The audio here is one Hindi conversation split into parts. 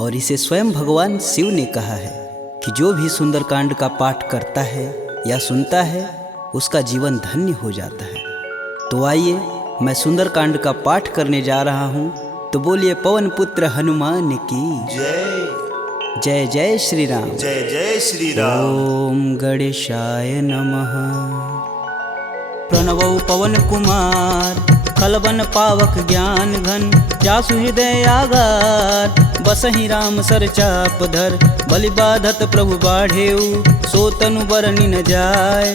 और इसे स्वयं भगवान शिव ने कहा है कि जो भी सुंदरकांड का पाठ करता है या सुनता है उसका जीवन धन्य हो जाता है। तो आइए मैं सुंदरकांड का पाठ करने जा रहा हूँ, तो बोलिए पवन पुत्र हनुमान की जय जय। जय श्री राम। जय जय श्री राम। ओम गणेशाय नमः। प्रणवौ पवन कुमार खलबन पावक ज्ञान घन, जासु हृदय आगार बसहि राम सर चाप धर। बलि बाधत प्रभु बाढ़ेऊ, सो तनु बरनि न जाय।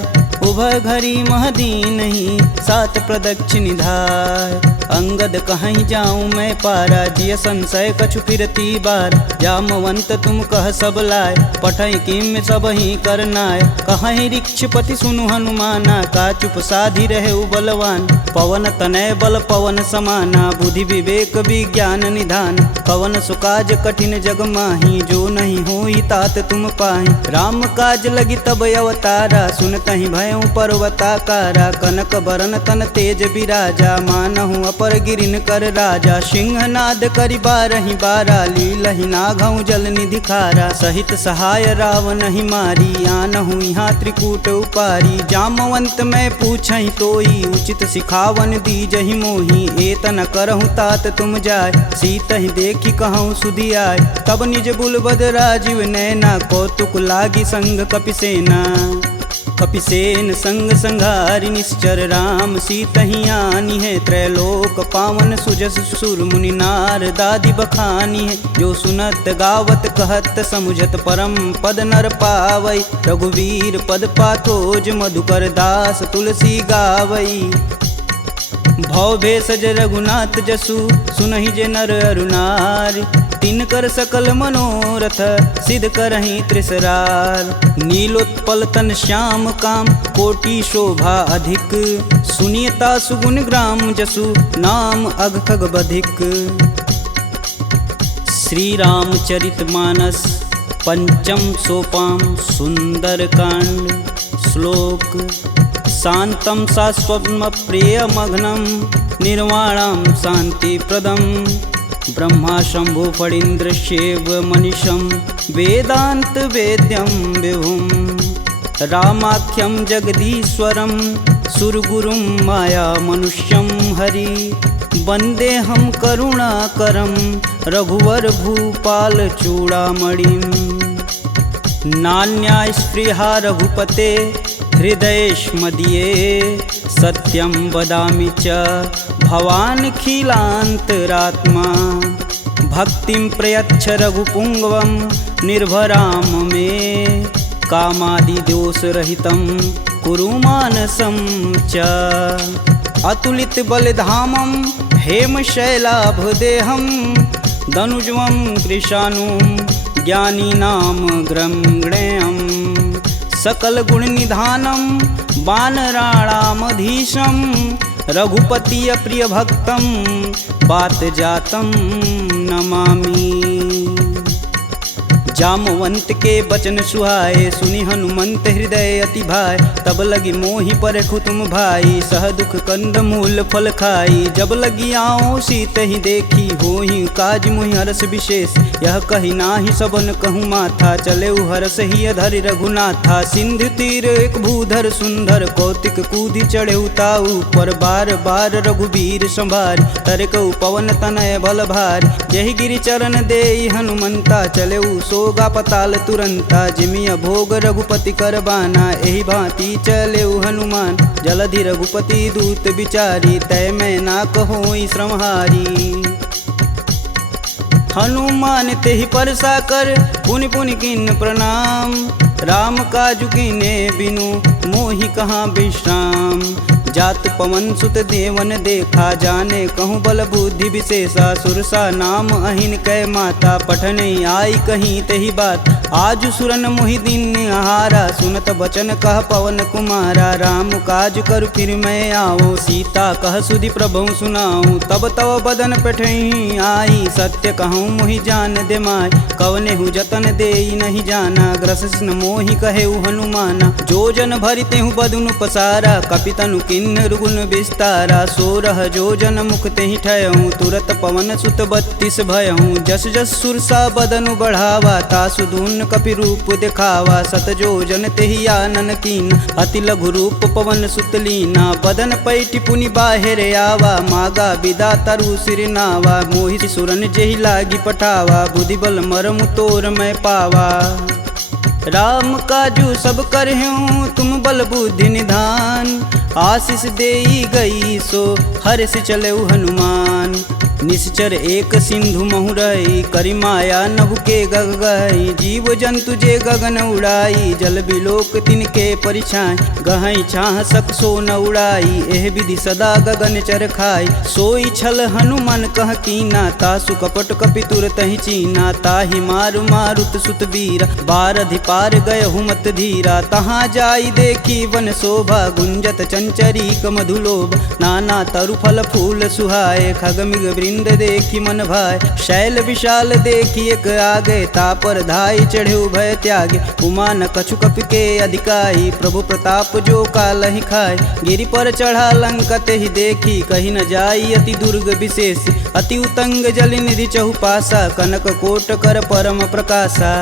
उभय घरी महदीन ही, सात प्रदक्षिण निधाय। अंगद कहीं जाऊं मैं पारा, जिय संशय कछु फिरती बार। जामवंत तुम कह सब लाय, पठई किम सब ही करनाय। कहीं ऋक्षपति सुनु हनुमाना, का चुप साधि रहे बलवान। पवन तनय बल पवन समाना, बुद्धि विवेक विज्ञान निधान। पवन सुकाज कठिन जग माही, जो नहीं होई तात तुम पाही। राम काज लगी तब अवतारा, सुनतहि भयउ पर्वताकारा। कनक बरन तन तेज बिराजा, मानहु अपर गिरिन कर राजा। सिंहनाद करि बारहि बारा, लीलहि नाघउ जल निधि खारा। सहित सहाय रावण ही मारी, आनहु यहाँ त्रिकूट उपारी। जामवंत मैं पूछहि तोई, उचित सिखावन दीजहि मोही। एतन करहु तात तुम जाय, सीतहि देखि कहूँ सुधि आय। तब निज बुलबद राजीव नैना, कौतुक लागी संग कपिसेना। कपिसेन संग संघारि निश्चर, राम सीतहि आनी है। त्रैलोक पावन सुजस सुर मुनि नार, दादि बखानी है। जो सुनत गावत कहत समुझत, परम पद नर पावई। रघुवीर पद पाथोज, मधुकर दास तुलसी गावई। भव भेषज रघुनाथ जसु, सुनहि जे नर अरु नारी। तिनकर सकल मनोरथ, सिद्ध करहि त्रिसरार। नीलोत्पल तन श्याम काम, कोटि शोभा अधिक। सुनियता सुगुण ग्राम जसु, नाम अघ खग बधिक। श्री रामचरित मानस पंचम सोपान सुंदरकांड। श्लोक शांतं शाश्वतं प्रियमघ्नं, निर्वाणं शांतिप्रदं। ब्रह्मा शंभु फणीन्द्रस्यैव मनीषं, वेदांत वेद्यं विभुं। रामाख्यं जगदीश्वरं, सुरगुरुं माया मनुष्यं हरि। वन्देऽहं करुणाकरं, रघुवर भूपाल चूड़ामणिं। नान्या स्पृहा रघुपते, हृदयेष्मदीये। सत्यं वदामि च भवानखिलान्तरात्मा। भक्तिं प्रयच्छ रघुपुङ्गवं, निर्भरां मे। कामादिदोषरहितं कुरु मानसं च। अतुलित बलधामं, हेमशैलाभदेहं। दनुजवं कृशानुं, ज्ञानीनां ग्रंगणेयम्। सकल गुण निधानं, वानराणामधीशं। रघुपति प्रिय भक्तं, बात जातं नमामि। जामवंत के बचन सुहाए, सुनि हनुमंत हृदय अति भाई। तब लगी मोहि परखु तुम भाई, सह दुख कंद मूल फल खाई। जब लगी आओ सीत ही देखी, होहि काज मुहि हरस विशेष। यह कही नाही सबन कहूँ माथा, चले हरस ही अधरि रघुनाथा। सिंधु तीर एक भूधर सुंदर, कौतिक कूदि चढ़े ताऊ पर। बार बार रघुवीर संभारी, तरकऊ पवन तनय बल भारी। जहि गिरि चरण देई हनुमंता, चले सोगा पताल तुरंता। जिमिया भोग रघुपति कर बाना, एहि भांति चले हनुमान। जलधि रघुपति दूत बिचारी, तय मैं ना कहोई श्रमहारी। हनुमान तेहि परसा कर, पुनि पुनि किन्न प्रणाम। राम काजु कीन्हे बिनु, मोहि कहाँ विश्राम। जात पवन सुत देवन देखा, जाने कहूँ बल बुद्धि विशेषा। सुरसा नाम अहिन कै माता, पठने आई कहीं तही बात। आज सुरन मोहि दिन आहारा, सुनत बचन कह पवन कुमारा। राम काज कर फिर मैं आओ, सीता कह सुधि प्रभु सुनाऊं। तब तव बदन पेठही आई, सत्य कहूँ मोहि जान दे माय। कवने हु जतन देई नहीं जाना, ग्रसिस न मोहि कहे हनुमाना। जो जन भरिते हूँ बदनु पसारा, कपितनु किन किन्नर गुण विस्तारा 16 जोजन मुख तेहि ठयहूँ तुरत पवन सुत 32 भयहूँ जस जस सुरसा बदन बढ़ावा तासु दून कपि रूप दिखावा 7 जोजन तेहि आनन कीन अति लघु रूप पवन सुत लीना बदन पैटि पुनि बाहिर आवा मागा विदा तरु सिर नावा मोहि सुरन जेहि लागी पठावा बुद्धि बल मरमु तोर मैं पावा राम काजू सब करहूँ तुम बल बुद्धि निधान आशीष देई गई सो हर से चले हनुमान निश्चर एक सिंधु महुरई करी माया नभु के गग गई जीव जंतु जे गगन उड़ाई जल बिलोक तिनके परिछाई गहई छाह सक सो न उड़ाई एह विधि सदा गगन चर खाई सोई छल हनुमान कह कीना तासु कपट कपि तुरत ही चीना ताहि मारु मारुत सुत वीर बारधि पार गय हुमत धीरा तहाँ जाई देखी वन शोभा गुंजत चंचरी मधुलोभ नाना तरु फल फूल सुहाए खग मिग वृंद देखी मन भाई शैल विशाल देखी एक आगे तापर धाई चढ़े भय त्यागे उमा न कछु कपि के अधिकाई प्रभु प्रताप जो काल ही खाए गिरि पर चढ़ा लंकत ही देखी कहीं न जाई अति दुर्ग विशेष अति उतंग जल निधि चहुपासा कनक कोट कर परम प्रकाशा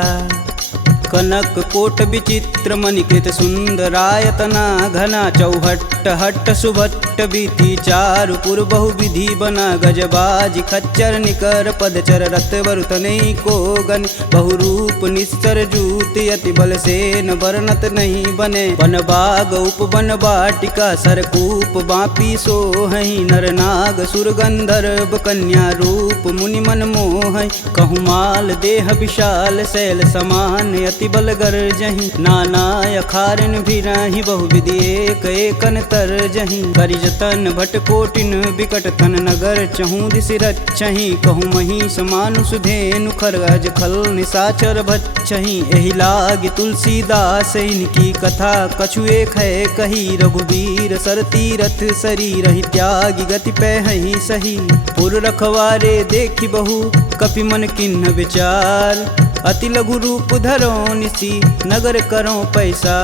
कनक कोट विचित्र मणिकृत सुंदरायतना घना चौहट्ट हट्ट सुभट्ट बीती चारुपुर बहुविधि बना गजबाज खच्चर निकर पदचर रत वरुतने को गन बहुरूप निस्तर जूति अति बल से न वर्णत नहीं बने वन बाग उप वन बाटिका सरकूप बापी सोहई नर नाग सुर गंधर्व कन्या रूप मुनि मन मोह कहु माल देह विशाल शैल समान बल गरजहि नाना अखारन भिराहि बहुविधि एक एकन तरजहि करिजतन भट कोटिन विकट तन नगर चहु दिस रच्छहि कहु महिष मानुष धेनु खरगज खल निशाचर भच्छहि एहि लागी तुलसीदास इनकी कथा कछु एक है कही रघुवीर सर तीरथ शरीर ही त्यागी गति पैहि सही पुर रखवारे देखी बहु कपि मन किन्ह विचार अति लघु रूप धरो निसी नगर करो पैसा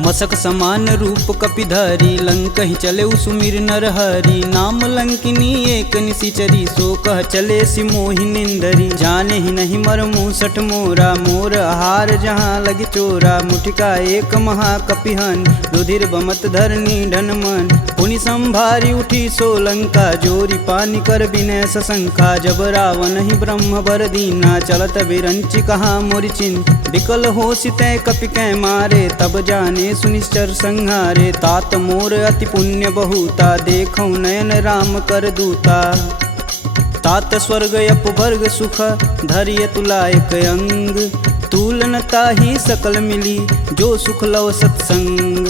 मसक समान रूप कपिधरी लंक ही चले सुमिर नर हरि नाम लंकिनी एक निशिचरी सो कह चले सिमोहि निंदरी जाने ही नहीं मर मूसठ मोरा मोर आहार जहाँ लगी चोरा मुठिका एक महाकपिहन रुधिर बमत धरनी ढन मन पुनि संभारी उठी सो लंका जोरी पानी कर बिनय सशंका जब रावण ही ब्रह्म बर दीना चलत बिरंचि कहा मोरिचिन विकल हो सितै कपि कै मारे तब जाने सुनिश्चर संहारे तात मोर अति पुण्य बहुता देखौ नयन राम कर दूता तात स्वर्ग अपवर्ग सुख धरिय तुलायक अंग तुलनता ही सकल मिली जो सुख लव सत्संग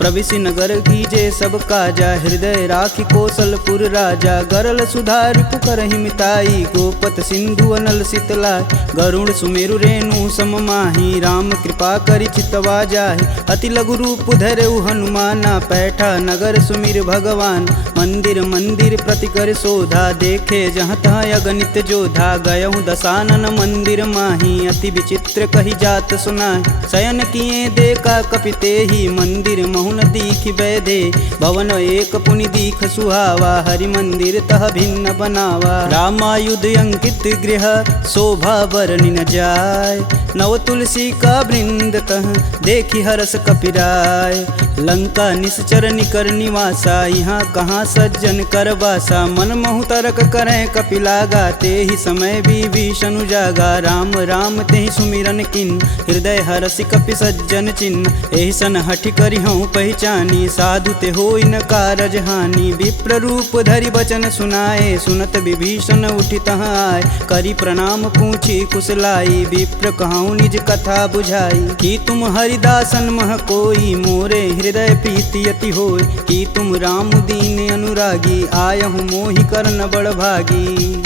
प्रविशि नगर कीजे सब काजा हृदय राखी कौशलपुर राजा गरल सुधार पुकर हिमिताई गोपत सिंधु अनल शीतला गरुड़ सुमेरु रेणु सम माही राम कृपा करि चितवा जाहि अति लघु रूप धरऊ हनुमाना पैठा नगर सुमिर भगवान मंदिर मंदिर प्रति कर शोधा देखे जहाँ तहाँ अगणित जोधा गयहु दशानन मंदिर माही अति विचित्र कही जात सुनाई शयन किए देखा कपिते ही मंदिर महु न दीख बैदे भवन एक पुनि दीख सुहावा हरि मंदिर तह भिन्न बनावा रामायुध अंकित गृह शोभा बरनि न जाय नव तुलसी का वृंद तह देखी हरस कपिराय लंका निश्चर निकर निवासा यहाँ कहाँ सज्जन कर बासा मन महु तरक करें कपिलागा ते ही समय विभीषण जागा राम राम ते सुमिरन किन हृदय हरसि कपि सज्जन चिन्ह एहि सन हठि करि हूँ पहचानी साधु ते होई न कारज हानि विप्र रूप धरि बचन सुनाए सुनत विभीषण उठि तहाँ आए करि प्रणाम पूछी कुशलाई विप्र कहूँ निज कथा बुझाई कि तुम हरिदासन मह कोई मोरे हृदय प्रीति अति होय कि तुम राम दीन अनुरागी आयहु मोहि करन बड़ भागी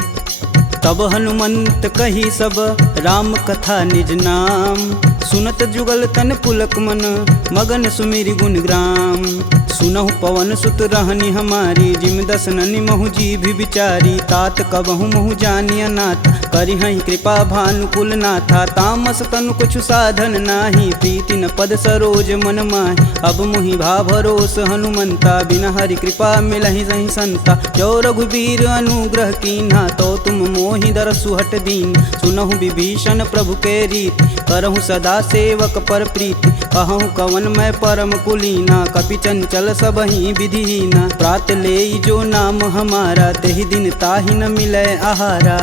तब हनुमंत कही सब राम कथा निज नाम सुनत जुगल तन पुलक मन, मगन सुमिरि गुण ग्राम। सुनहु पवन सुत रहनी हमारी, जिम दस ननि महु जी भी विचारी। तात कबहु महु जानिय नाथ, करि हई कृपा भानुकुल नाथा। तामस तनु कुछ साधन नाही, प्रीति न पद सरोज मन माहि। अब मुहि भा भरोस हनुमंता, बिना हरि कृपा मिलहि सही संता। जो रघुबीर अनुग्रह कीन्हा, तो तुम मोहि दरसु हट दीन। सुनहु विभीषण प्रभु के रीत, करहु सदा सेवक पर प्रीति। कहूँ कवन मैं परम कुलीना, कपि चंचल सबहि विधिहीना। प्रात लेई जो नाम हमारा, तेहि दिन ताहि न मिलै आहारा।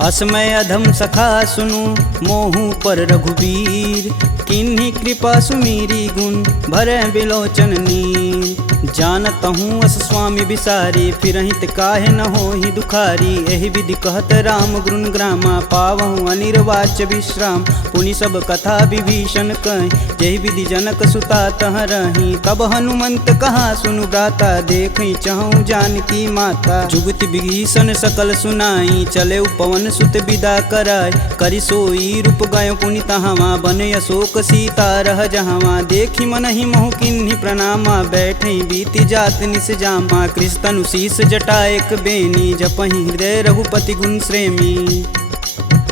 असमय अधम सखा सुनु, मोहु पर रघुबीर। किन्हीं कृपा सुमीरी गुण, भरै बिलोचन नीर। जानत हूँ अस स्वामी बिसारी, फिरहित काहे न होहि दुखारी। एहि विधि कहत राम गुण ग्रामा, पावहु अनिर्वाच्य विश्राम। पुनि सब कथा विभीषण कहि, जेहि विधि जनक सुता तह रही। तब हनुमंत कहा सुनु गाता, देखहि चहु जानकी माता। जुगति विभीषण सकल सुनाई, चले पवन सुत विदा कराय। करि सोई रूप गय पुनि तहावा, बन अशोक सीता रह जहावा। देखि मनहि महु किन्हि प्रणामा, बैठे बीति जात निस जामा। कृष्ण शीस जटा एक बेनी, जपहि हृदय रघुपति गुण श्रेमी।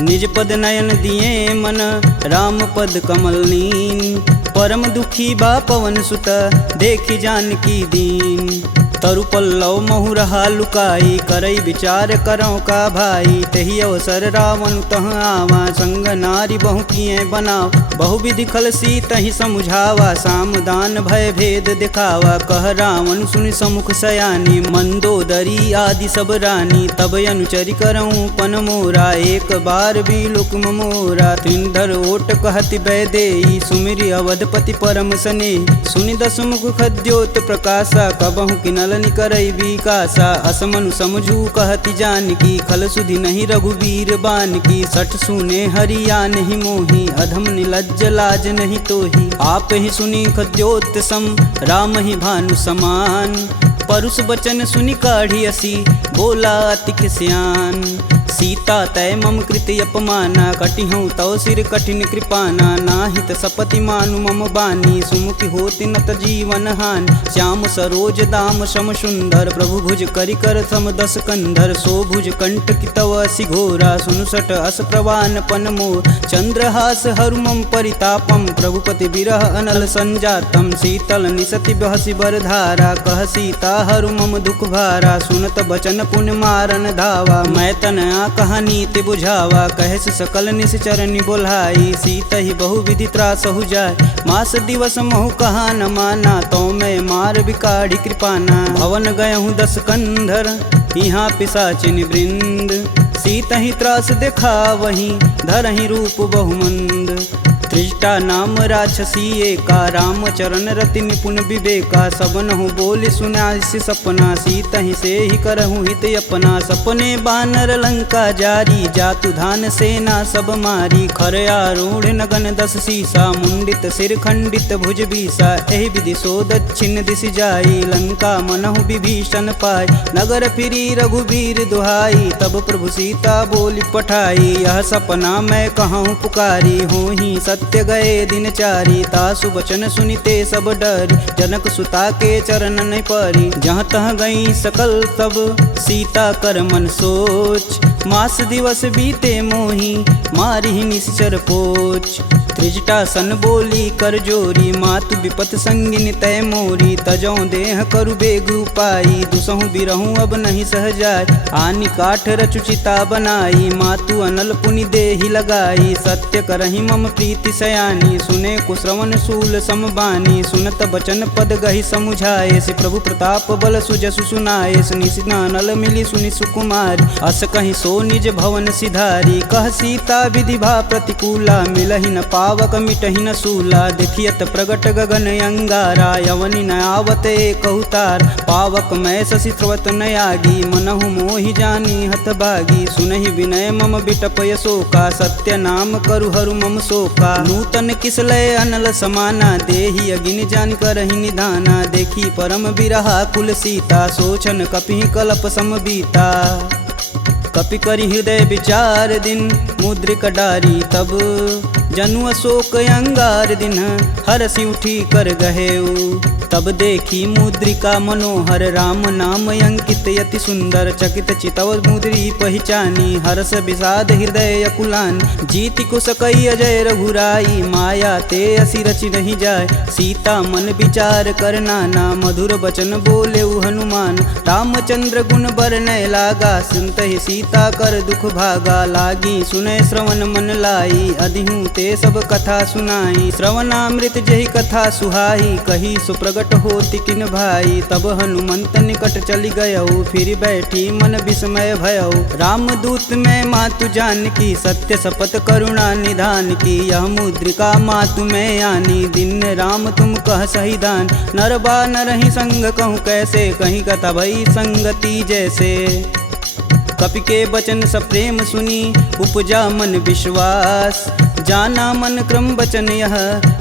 निज पद नयन दिए मन, राम पद कमल नीन। परम दुखी बा पवन सुत, देखि जानकी दीन। तरु पल्लव महु रहा लुकाई, करई विचार करौ का भाई। तेहि अवसर रावण तह आवा, संग नारी बहु किए बनाव। बहु विधि खल सीतहि समुझावा, साम दान भय भेद दिखावा। कह रावण सुनि समुख सयानी, मंदोदरी आदि सब रानी। तब अनुचरि करऊँ पन मोरा, एक बार भी लुक मोरा। त्रिंधर ओट कहति बैदेई, सुमिरि अवधपति परम स्नेही। सुनि दस मुख खद्योत प्रकाशा, कबहु किनल करई विकासा। असमनु समझू कहति जानकी, खल सुधि नहीं रघुवीर बान की। सठ सुने हरिया नहीं मोही, अधम निलज्ज लाज नहीं तोही। आप ही सुनी खद्योत सम, राम ही भानु समान। परुष बचन सुनि काढ़ी असी, बोला अति खिसियान। सीता तय मम कृति अपमाना, कटिहूँ तव सिर कठिन कृपाना। नाहित सपति मानु मम बानी, सुमुखि होति नत जीवन हानि। श्याम सरोज दाम सम सुंदर, प्रभु भुज करि कर सम दस कंधर। सो भुज कंठ की तव असि घोरा, सुनुसट अस प्रवान पन मोर। चंद्रहास हरु मम परितापम, प्रभुपति बिरह अनल संजातम। शीतल निसति बहसि बरधारा, कह सीता हरु मम दुख भारा। सुनत बचन पुन मारन धावा, मैं तन कहानी ते बुझावा। कहस सकल निश्चरनि बोलाई, सीत ही बहु विधि त्रास हो जाय। मास दिवस महु कहा न माना, तो मैं मार बिकाढ़ी कृपाना। भवन गयहूँ दस कंधर, यहाँ पिशाचिन वृंद। सीत ही त्रास देखा वहीं, धरहि रूप बहुमंद। त्रिजटा नाम राक्षसी एका, राम चरण रति निपुण विवेका। सबनहु बोल सुनासि सपना, सीत ही से ही करहु हित अपना। सपने बानर लंका जारी, जातु धान सेना सब मारी। खर आरूढ़ नगन दस सीसा, मुंडित सिर खंडित भुज बीसा। एहि विधि सो दक्षिण दिशि जाई, लंका मनहु विभीषण पाई। नगर फिरी रघुबीर दुहाई, तब प्रभु सीता बोली पठाई। यह सपना मैं कहूँ पुकारी, हूँ ही सत्य गए दिन चारी। तासु बचन सुनिते सब डरी, जनक सुता के चरण नहीं परी। जहाँ तह गई सकल तब सीता कर मन सोच। मास दिवस बीते मोही, मारी निश्चर पोच। त्रिजटा सन बोली कर जोरी, मातु विपत संगिन तय मोरी। तजौ देह करु बेग उपाई, दुसहु बिरहूँ अब नहीं सह जाय। आनि काठ रचुचिता बनाई, मातु अनल पुनि देहि लगाई। सत्य करहि मम प्रीति सयानी, सुने कुश्रवण शूल समबानी। सुनत बचन पद गहि समुझाए, सि प्रभु प्रताप बल सुजसु सुनाए। निशिना नल मिली सुनि सुकुमारी, अस कहि सो निज भवन सिधारी। कह सीता विधि भा प्रतिकूला, मिलहि न पावक मिटहि न सूला। देखियत प्रगट गगन अंगारा, यवनि न आवत एकहु तार। पावक मैं शशि स्रवत न आगी, मनहु मोहि जानी हत भागी। सुनहि विनय मम बिटप यशोका, सत्य नाम करु हरु मम शोका। नूतन किसलय अनल समाना, देहि अगिन जान करहि निधाना। देखी परम बिरहा कुल सीता, सोचन कपि कलप सम बीता। कपि करि हृदय विचार दिन, मुद्रिक डारी तब। जनु अशोक अंगार दिन हरसि उठी कर गहेऊ। तब देखी मुद्रिका मनोहर राम नाम अंकित यति सुंदर। चकित चितव मुद्री पहचानी हर्ष विषाद हृदय अकुलान। जीति कुश कई अजय रघुराई माया ते असी रचि नहीं जाय। सीता मन विचार कर नाना मधुर बचन बोले हनुमान। रामचंद्र गुण बरनय लागा सुनतहि सीता कर दुख भागा। लागी सुनय श्रवण मन लाई अधिहूँ ते सब कथा सुनाई। श्रवणामृत जहि कथा सुहाई कही सुप्रगट होति किन भाई। तब हनुमंत निकट चली गयऊ फिर बैठी मन विस्मय भयऊ। रामदूत में मातु जानकी सत्य शपथ करुणा निधान की। यह मुद्रिका मातु में आनी दिन राम तुम कह सही दान। नर बा नरहि संग कहूँ कैसे कहीं कथा भई संगति जैसे। कपि के वचन सप्रेम सुनी उपजा मन विश्वास। जाना मन क्रम वचन यह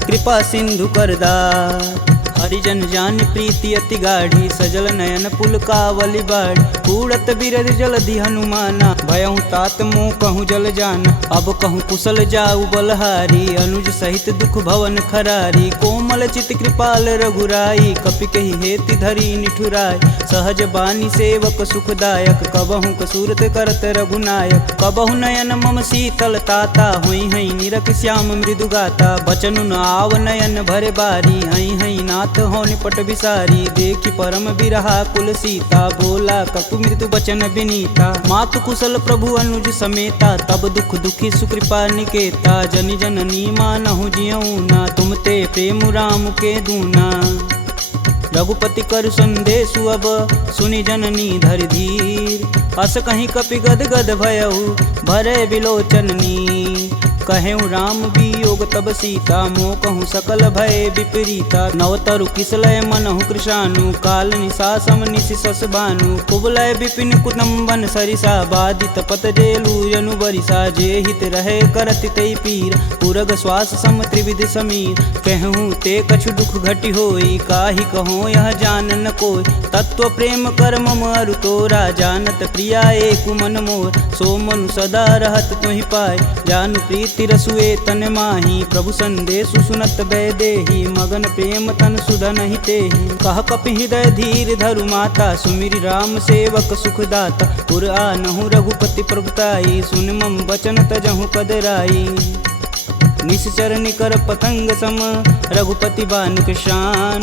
कृपा सिंधु करदार। हरिजन जान प्रीति अति गाढ़ी सजल नयन पुलकावली बाढ़। कूड़त बिरद जलधि हनुमाना भयहु तात मोह कहूँ जल जान। अब कहूँ कुशल जाऊ बलहारी अनुज सहित दुख भवन खरारी। कोमल चित कृपाल रघुराई कपि कहि हेति धरी निठुराय। सहज बानी सेवक सुखदायक कबहु कसूरत करत रघुनायक। कबहु नयन मम शीतल ताता हुई हई निरख श्याम मृदु गाता। बचनु न आव नयन भरे बारी हई हई नाथ हो निपट विसारी। देखी परम बिरहा कुल सीता बोला कपु मृदु बचन विनीता। मातु कुशल प्रभु अनुज समेता तब दुख दुखी सुकृपा निकेता। जनि जननी मानहु जियऊ ना तुम ते प्रेम राम के दूना। रघुपति कर संदेशु अब सुनि जननी धरि धीर। अस कहीं कपि गद गद भयऊ भरे विलोचननी। कहेऊ राम वियोग तब सीता मोह कहूँ सकल भय विपरीता। नवतरु किसलय मनहु कृशानु काल निशासम निशिशस भानु। कुबलय विपिन कुटुम्बन सरिसा बाधित पत जेलु जनु बरिसा। जे हित रहे करति तै पीर पुरग श्वास सम त्रिविध समीर। कहूँ ते कछु दुख घटि होई काहि कहो यह जान न कोय। तत्व प्रेम कर मम अरु तोरा जानत प्रिया एक मन मोर। सो मनु सदा रहत तुहि पाय जानु प्रीति रसुए तन माही। प्रभु संदेशु सुनत बैदेही मगन प्रेम तन सुधन ही तेहि। कह कपि हृदय धीर धरु माता सुमिरि राम सेवक सुखदाता। पुर आनहु रघुपति प्रभुताई सुन मम वचन तजहु कदराई। निश्चर निकर पतंग सम रघुपति बानुक शान।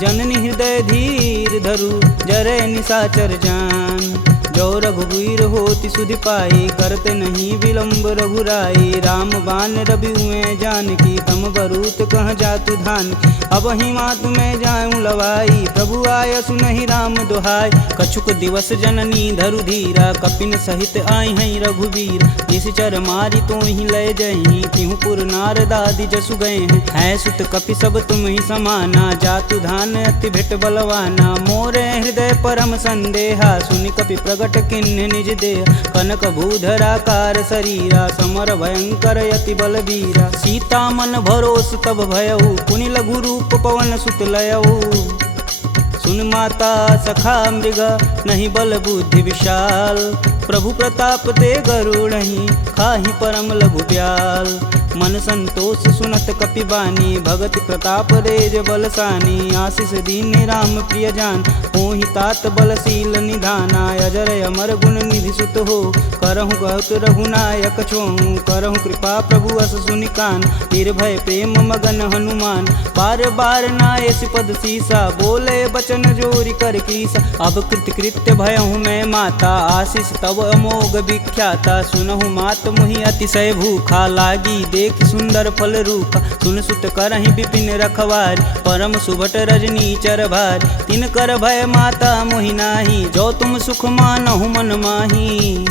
जननी हृदय धीर धरु जरे निशाचर जान। जो रघुवीर होति सुधि पाई करते नहीं विलंब रघुराई। राम बान रवि हुए जानकी तम बरूत कह जातु धान। अब ही मातु में जाऊँ लवाई प्रभु आय सुनहि राम दुहाई। कछुक दिवस जननी धरु धीरा कपिन सहित आई हैं रघुवीर। निश्चर मारी तो ही लय जही तिहु पुर नारदादि जसु गए हैं। है सुत कपि सब तुम ही समाना जातु धान अति भेट बलवाना। मोरे हृदय परम संदेहा सुनि कपि प्रगट किन्ह निज देह। कनक भूधराकार शरीरा समर भयंकर यति बलबीरा। सीता मन भरोस तब भयऊ पुनि लघु रूप पवन सुत लयऊ। सुन माता सखा मृग नहीं बल बुद्धि विशाल। प्रभु प्रताप ते गरुड़हि खाहि परम लघु ब्याल। मन संतोष सुनत कपि बानी भगति प्रताप रेज बलसानी। आशीष दीन राम प्रिय जान होहि तात बलशील निधाना। अजर अमर गुण निधि सुत हो करहु बहुत रघुनायक छोहु। करहु कृपा प्रभु अस सुनि कान निर्भय प्रेम मगन हनुमान। बार बार नायस पद सीसा बोले बचन जोरी कर कीसा। अब कृत कृत्य भयहु मैं माता आशीष तब अमोघ विख्याता। सुनहु मात मुहि अतिशय भूखा लागी देख सुंदर फल रूखा। सुन सुत करहि विपिन रखवारी परम सुभट रजनी चर भारी। तिन कर भय माता मोहि नाही जो तुम सुख मानहु मन माही।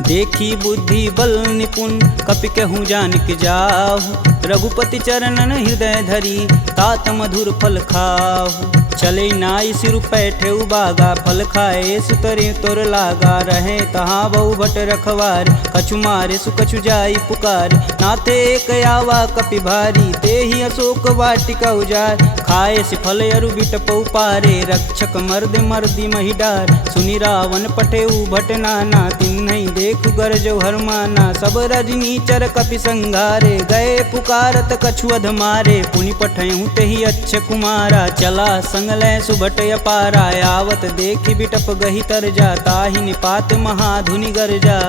देखी बुद्धि बल निपुण कपि कहूँ जानिक जाहु। रघुपति चरणन हृदय धरी तात मधुर फल खाहु। चले नाई सिर पैठे उबागा फल खाए सुतरे तोर लागा। रहे तहाँ बहु भट रखवार कछु मारे सु कछु जाई पुकार। नाथे एक आवा कपि भारी ते ही अशोक वाटिका उजार। खाए से फल अरु बिटपौ पारे रक्षक मर्द मर्दी मही डार। सुनि रावण पठे भट नाना तिन्ह नहीं देखु गरजो हरमाना। सब रजनी चर कपि संघारे, गए पुकारत कछु अध मारे। पुनि पठयहु तेहि अच्छ कुमारा, चला संग लय सुभट अपारा। आवत देखि बिटप गही तरजा, ताहि निपात महाधुनि गरजा।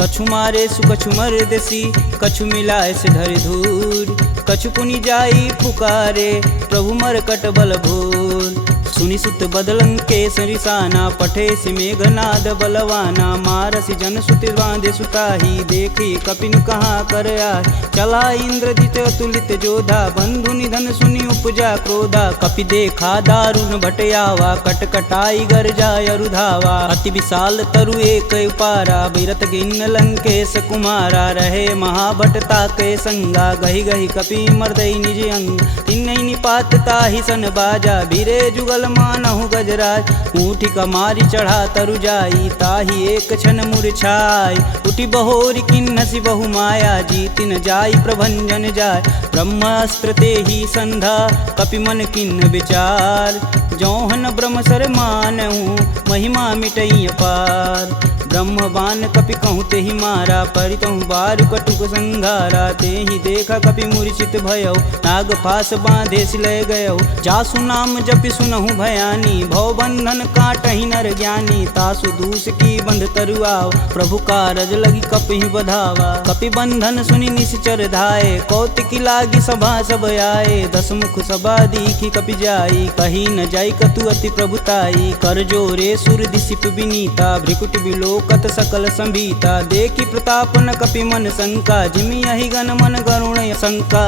कछु मारे सु कछु मर्दसी, कछु मिलाए से धरि धूर। कछु पुनि जाई पुकारे, प्रभु मरकट बल भूर। सुनि सुत बदलंके सरिसाना, पठे सि मेघनाद बलवाना। मारसि जन सुत बांधे सुताही, देखी कपिन कहाँ कर आए। चला इंद्रजित अतुलित जोधा, बंधु निधन सुनि उपजा क्रोधा। कपि देखा दारुण भटयावा, कटकटाई गर्जा अरुधावा। अति विशाल तरु एक उपारा, बिरत गिन्न लंकेश कुमारा। रहे महाभटता के संगा, गही गही कपि मर्दई निज अंग। तिन्हि निपात ताहि सन बाजा, बीरे जुगल मानहु गजराज। ऊँठी कमारी चढ़ा तरु जाई, ताहि एक क्षण मूर्छाई। उठी बहोरी किन्नसी बहु माया, जीति न जाई प्रभंजन जाय। ब्रह्मास्त्र तेहि संधा, कपि मन किन्न विचार। जौहन ब्रह्म सर मानहु, महिमा मिटई अपार। ब्रह्म बान कपि कहूँ तेहि मारा, परितहु बारु कटुक संघारा। तेहि देखा कपि मूर्छित भयउ, नाग फास बांधे सिलय गयउ। जासु नाम जपि सुनहु भयानी, भव बंधन काटहि नर ज्ञानी। तासु दूस की बंध तरुआव, प्रभु कारज लगी कपिहि बधावा। कपि बंधन सुनि निश्चर धाये, कौतिकी लागी सभा सब आए। दस मुख सभा दीखी कपि जाई, कही न जाई कतु अति प्रभुताई। कर जोरे सुर दिसिप विनीता, भ्रिकुट बिलोकत सकल संभीता। देखी प्रताप न कपि मन शंका, जिमि यही गण मन गरुण शंका।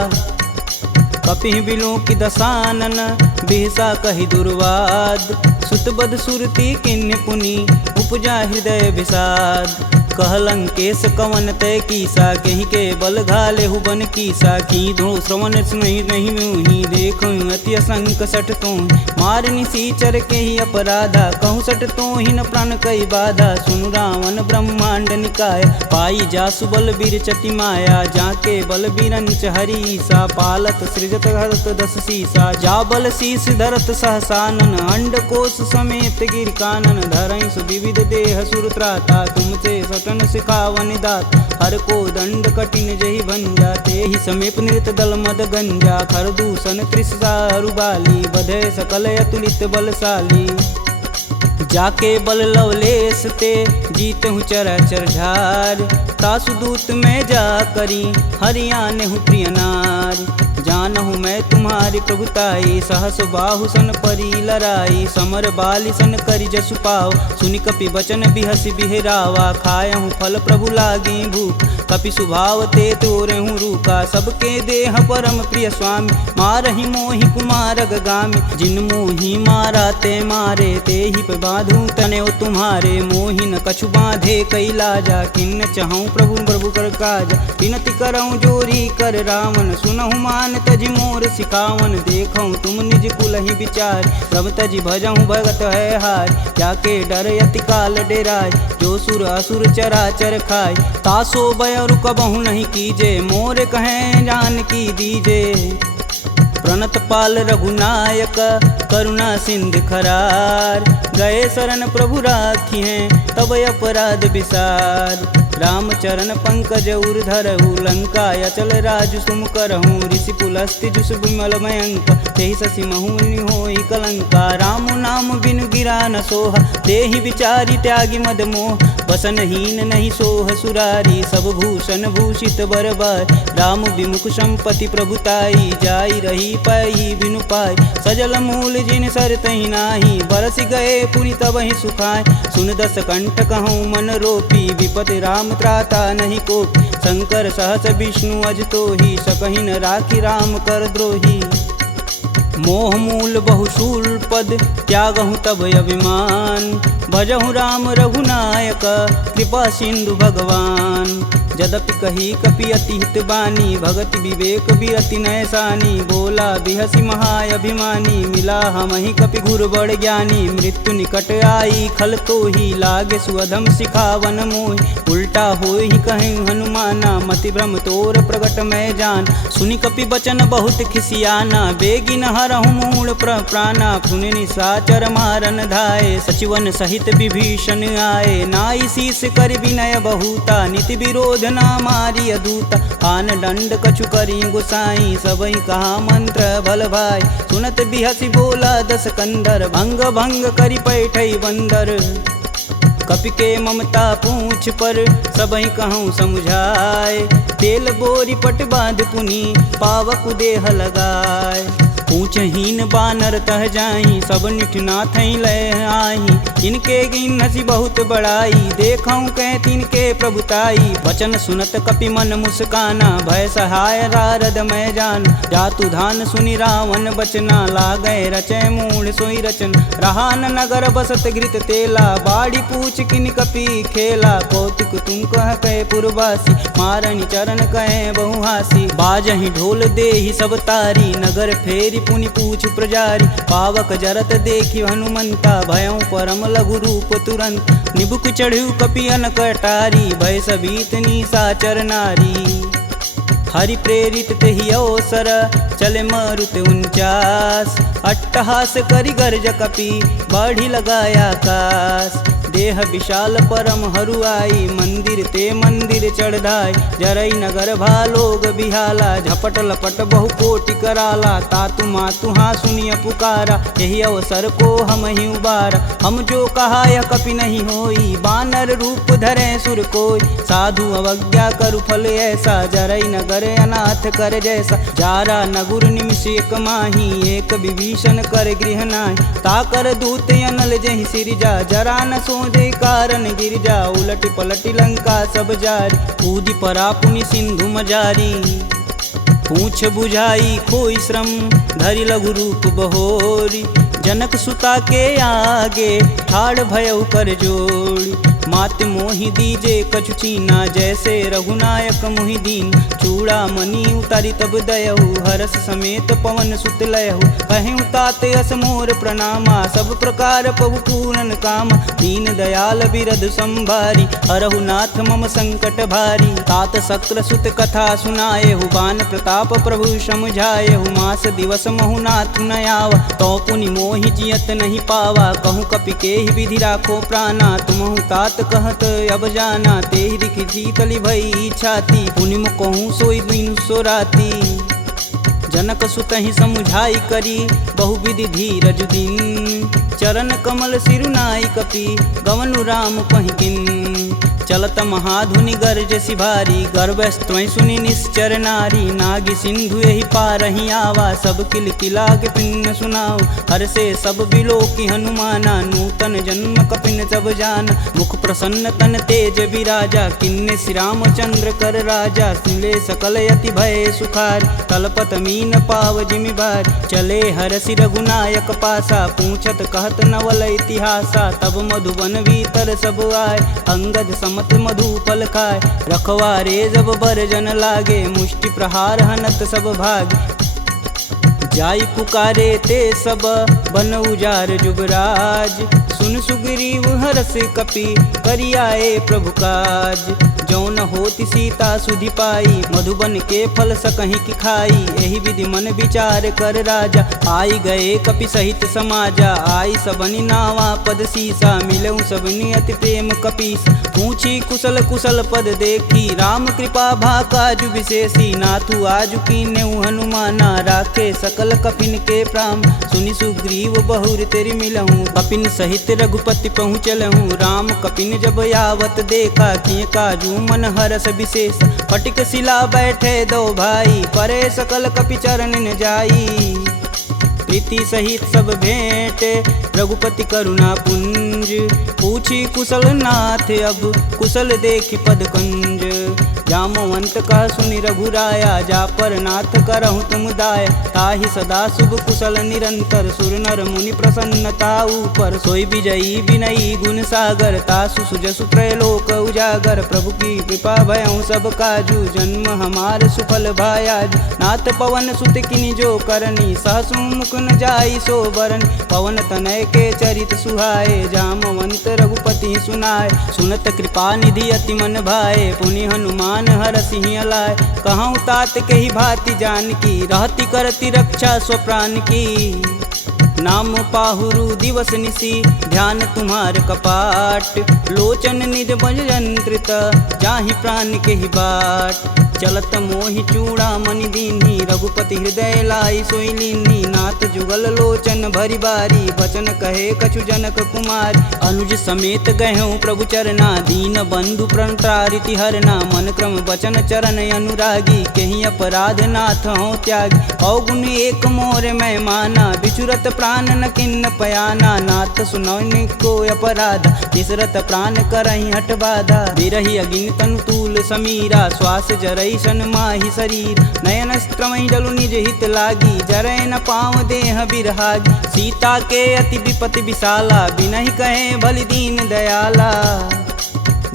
कपि बिलोकि दसानन, बिहसा कहि दुर्वाद। सुत बद सुरति किन्हि पुनि, उपजा हृदय विषाद। कहलंकेश कवन तय कीसा, कहीं के बल घाले हुबन कीसा। की धो श्रवण नहीं मुहि, देखो अति असंक सठ तो। मार निसीचर के ही अपराधा, कहूँ सठ तो ही न प्राण कई बाधा। सुनु रावण ब्रह्मांड निकाय, पाई जासु बल बीर चति माया। जाके बल बीरंच हरीसा, पालत सृजत हरत दस सीसा। जा बल शीस धरत सहसानन, अंड कोश समेत गिर कानन। धरई सुविविध देह सुर त्राता, तुमसे सटन सिखावन दात। हर को दंड कठिन जहि भंजा, तेहि समीप नृत दल मद गंजा। खरदूषण त्रिषा अरुबाली, बधे सकल अतुलित बलशाली। जाके बल लवलेश ते, जीत हूँ चराचर झार। तासु दूत में जा करी, हरियाने हूँ प्रिय नार। जानहु मैं तुम्हारी प्रभुताई, सहस बाहु सन परी लराई। समर बाली सन करि जसु पाव, सुनि कपि बचन बिहसि बिहरावा। खायहु फल प्रभु लागी भूख, कपि सुभाव ते तोरेहु रूखा। सबके देह परम प्रिय स्वामी, मारहि मोहि कुमारग गामी। जिन मोहि मारा ते मारे, तेहि पे बांधु तने तुम्हारे। मोहि न कछु बांधे कई लाजा, किन्न चहऊँ प्रभु प्रभु कर काजा। विनति करऊँ जोरी कर रावण, सुनहु मान तजि मोर सिखावन। देखऊँ तुम निज कुल ही विचार, प्रभ तजि भजऊँ भगत है हार। जाके डर यति काल डेराय, जो सुर असुर चराचर खाय। तासो भय रुकबहु नहीं कीजे, मोर कहें जान की दीजे। प्रणत पाल रघुनायक, करुणा सिंध खरार। गए शरण प्रभु राखी हैं, तब अपराध विसार। राम चरण पंकज उर धरहु, लंका अचल राजु सुम करहूँ। ऋषि पुलस्ति जुस विमल मयंक, तेहि शशि महुनि होई कलंका। राम नाम बिनु गिरा न सोहा, देहि विचारी त्यागी मद मोह। बसनहीन नहीं सोह सुरारी, सब भूषण भूषित बरबार। राम विमुख संपत्ति प्रभुताई, जाई रही पाई बिनु पाई। सजल मूल जिन सर तहि नाही, बरस गए पुनि तबहि सुखाय। सुन दस कंठ कहूँ मन रोपी, विपति राम त्राता नहीं कोपी। शंकर सहस विष्णु अज तोहि, सकहि न राखी राम कर द्रोही। मोह मूल बहुशूल पद, त्यागहु तब अभिमान। भजहु राम रघुनायक, कृपा सिंधु भगवान। जदपि कही कपि अति हित बानी, भगति विवेक बिरति नैसानी। बोला बिहसी महाअभिमानी, मिला हमहि कपि घुर बड़ ज्ञानी। मृत्यु निकट आई खल तो ही, लागे सुअधम सिखावन मोहि। उल्टा होई कहीं हनुमाना, मति भ्रम तोर प्रगट मैं जान। सुनि कपि बचन बहुत खिसियाना, बेगिन हरहु मूढ़ प्राणा। पुनि निशाचर मारन धाये, सचिवन सहित विभीषण आए। नाई शीस कर विनय बहुता, नीति विरोध ना मारी अदूता। आन दंड कछु करी गोसाई, सबई कहा मंत्र भल भाई। सुनत बिहसी बोला दस कंदर, भंग भंग करि पैठई बंदर। कपि के ममता पूछ पर, सबई कहूँ समुझाए। तेल बोरी पट बांध पुनि, पावक देह लगाए। पूछहीन बानर तह जाई, सब निठना थई ले आई। इनके गिन हसी बहुत बड़ाई, देखऊं कह तिनके प्रभुताई। वचन सुनत कपि मन मुस्काना, भय सहाय रारद मैं जान। जातु धान सुनि रावण बचना, लागय रचय मूढ़ सोई रचन। रहा न नगर बसत घृत तेला, बाड़ी पूछ किन कपि खेला। कौतुक तुम कह कहे पुरवासी, मारनी चरण कहे बहुहासी। बाजहि ढोल देहि सब तारी, नगर फेरी पुनि पूछ प्रजारी। पावक जरत देखि हनुमंता, भयं परम लघु रूप तुरंत। निबुक चढ़ु कपि अनक अटारी, भय सबीत निशाचर नारी। हरि प्रेरित तेहि अवसर, चले मारुत 49। अट्टहास करि गर्ज कपि, बाढ़ी लगाया आकाश। देह विशाल परम हरुआई, मंदिर ते मंदिर चढ़ाई। जरई नगर भालोग बिहाला, झपट लपट बहु कोटि कराला। तातु मातु हाँ सुनिय पुकारा, यही अवसर को हम ही उबारा। हम जो कहा यह कपि नहीं होई, बानर रूप धरे सुर कोई। साधु अवज्ञा करु फल ऐसा, जरई नगर अनाथ कर जैसा। जारा नगुर निमिष एक माही, एक विभीषण कर गृह नाही। ताकर दूत अनल जहि सिरजा, जरा न दे कारण गिरजा। उलटी पलटी लंका सब जारी, कूदि परा पुनि सिंधु मजारी। पूछ बुझाई खोई श्रम, धरि लघु रूप बहोरी। जनक सुता के आगे, ठाड़ भयउ कर जोड़ी। मात मोहि दीजे कछु चीना, जैसे रघुनायक मोहि दीन। चूड़ा मणि उतारी तब दयहु, हरस समेत पवन सुत लयहु। कहें तात यस मोर प्रणामा, सब प्रकार प्रभु पूरन काम। दीन दयाल बिरध संभारी, हरहु नाथ मम संकट भारी। तात शक्र सुत कथा सुनाएहु, बान प्रताप प्रभु समुझाएहु। मास दिवस महु नाथ न आवा, तो पुनि मोहि जियत नहीं पावा। कहूँ कपि के ही विधि राखो प्राणा, तुमहु तात कहत अब जाना। तेहि दिख जीतली भई छाती, पुनि कहूँ सोई दिन सो राती। जनक सुतहि समुझाई करी, बहुविधि धीरज दिन। चरण कमल सिरुनाई कपि, गवनु राम पहिकिन। चलत महाधुनि गर्ज सिभारी, गर्भस्त्वं सुनि निश्चर नारी। नागी सिंधु यही पारहि आवा, सब किल किला के पिन्न सुनाओ। हर से सब बिलोकी हनुमाना, नूतन जन्म कपिन सब जान। मुख प्रसन्न तन तेज विराजा, किन्ने श्री रामचंद्र कर राजा। सुले सकल यति भय सुखार, कलपत मीन पाव जिमि बार। चले हरसि रघुनायक पासा, पूछत कहत नवल इतिहासा। तब मधुबन भीतर सब आए, अंगद समत मधु फल खाए। रखवारे जब बरजन लागे, मुष्टि प्रहार हनत सब भाग। जाई पुकारे ते सब, बन उजार जुगराज। सुन सुग्रीव हरस कपि, करियाए प्रभु काज। जौन होति सीता सुधि पाई, मधुबन के फल सकहीं की खाई। यही विधि मन विचार कर राजा, आई गए कपि सहित समाजा। आई सबनि नावा पद सीसा, मिलऊं सबनि अति प्रेम कपीस। पूछी कुशल कुशल पद देखी, राम कृपा भाकाजु विशेषी। नाथु आजु कीन्हु हनुमाना, राखे सकल कपिन के प्राम। सुनि सुग्रीव बहुर तेरि मिलहूँ, कपिन सहित रघुपति पहुँचलहूँ। राम कपिन जब यावत देखा, किए काजू मन हरस विशेष। फटिक शिला बैठे दो भाई, परे सकल कपि चरण न जाई। प्रीति सहित सब भेंटे, रघुपति करुणा पुंज। पूछी कुशल नाथ अब, कुशल देखि पद कुंज। जामवंत कह सुनि रघुराया, जा पर नाथ करहु तुम दाय। ताहि सदा शुभ कुशल निरंतर, सुर नर मुनि प्रसन्नता ऊपर। सोई विजयी विनयी गुण सागर, तासु सुजसु त्रैलोक उजागर। प्रभु की कृपा भयउ सब काजू, जन्म हमार सुफल भायाजू। नाथ पवन सुत किनि जो करनी, सहसु मुख न जाई सो बरन। पवन तनय के चरित सुहाए, जामवंत रघुपति सुनाय। सुनत कृपा निधि अति मन भाए, पुनि हनुमान हरषि लाय। कहूँ तात के ही भांति जानकी, रहती करती रक्षा स्वप्राण की। नाम पाहुरु दिवस निशि, ध्यान तुम्हार कपाट। लोचन निज बज यंत्रित, जाहि प्राण के ही बाट। चलत मोहि चूड़ामणि दीन्ही, रघुपति हृदय लाई सोई लीन्ही। नाथ जुगल लोचन भरी बारी, बचन कहे कछु जनक कुमार। अनुज समेत गहूँ प्रभु चरना, दीन बंधु प्रणतारिति हरना। मन क्रम बचन चरण अनुरागी, कहीं अपराध नाथ हो त्यागी। अवगुण एक मोर मैं माना, बिचुरत प्राण न किन्न पयाना। नाथ सुनौनि को अपराध, तिसरत प्राण करहि हठ बाधा। बिरहि अगिन तनु तूल समीरा, श्वास जरई सन माहि शरीर। नयन स्त्रमहि जलु निज हित लागी, जरै न पाँव देह बिरहागी। सीता के अति विपति विशाला, बिनहि कहे भलि दीन दयाला।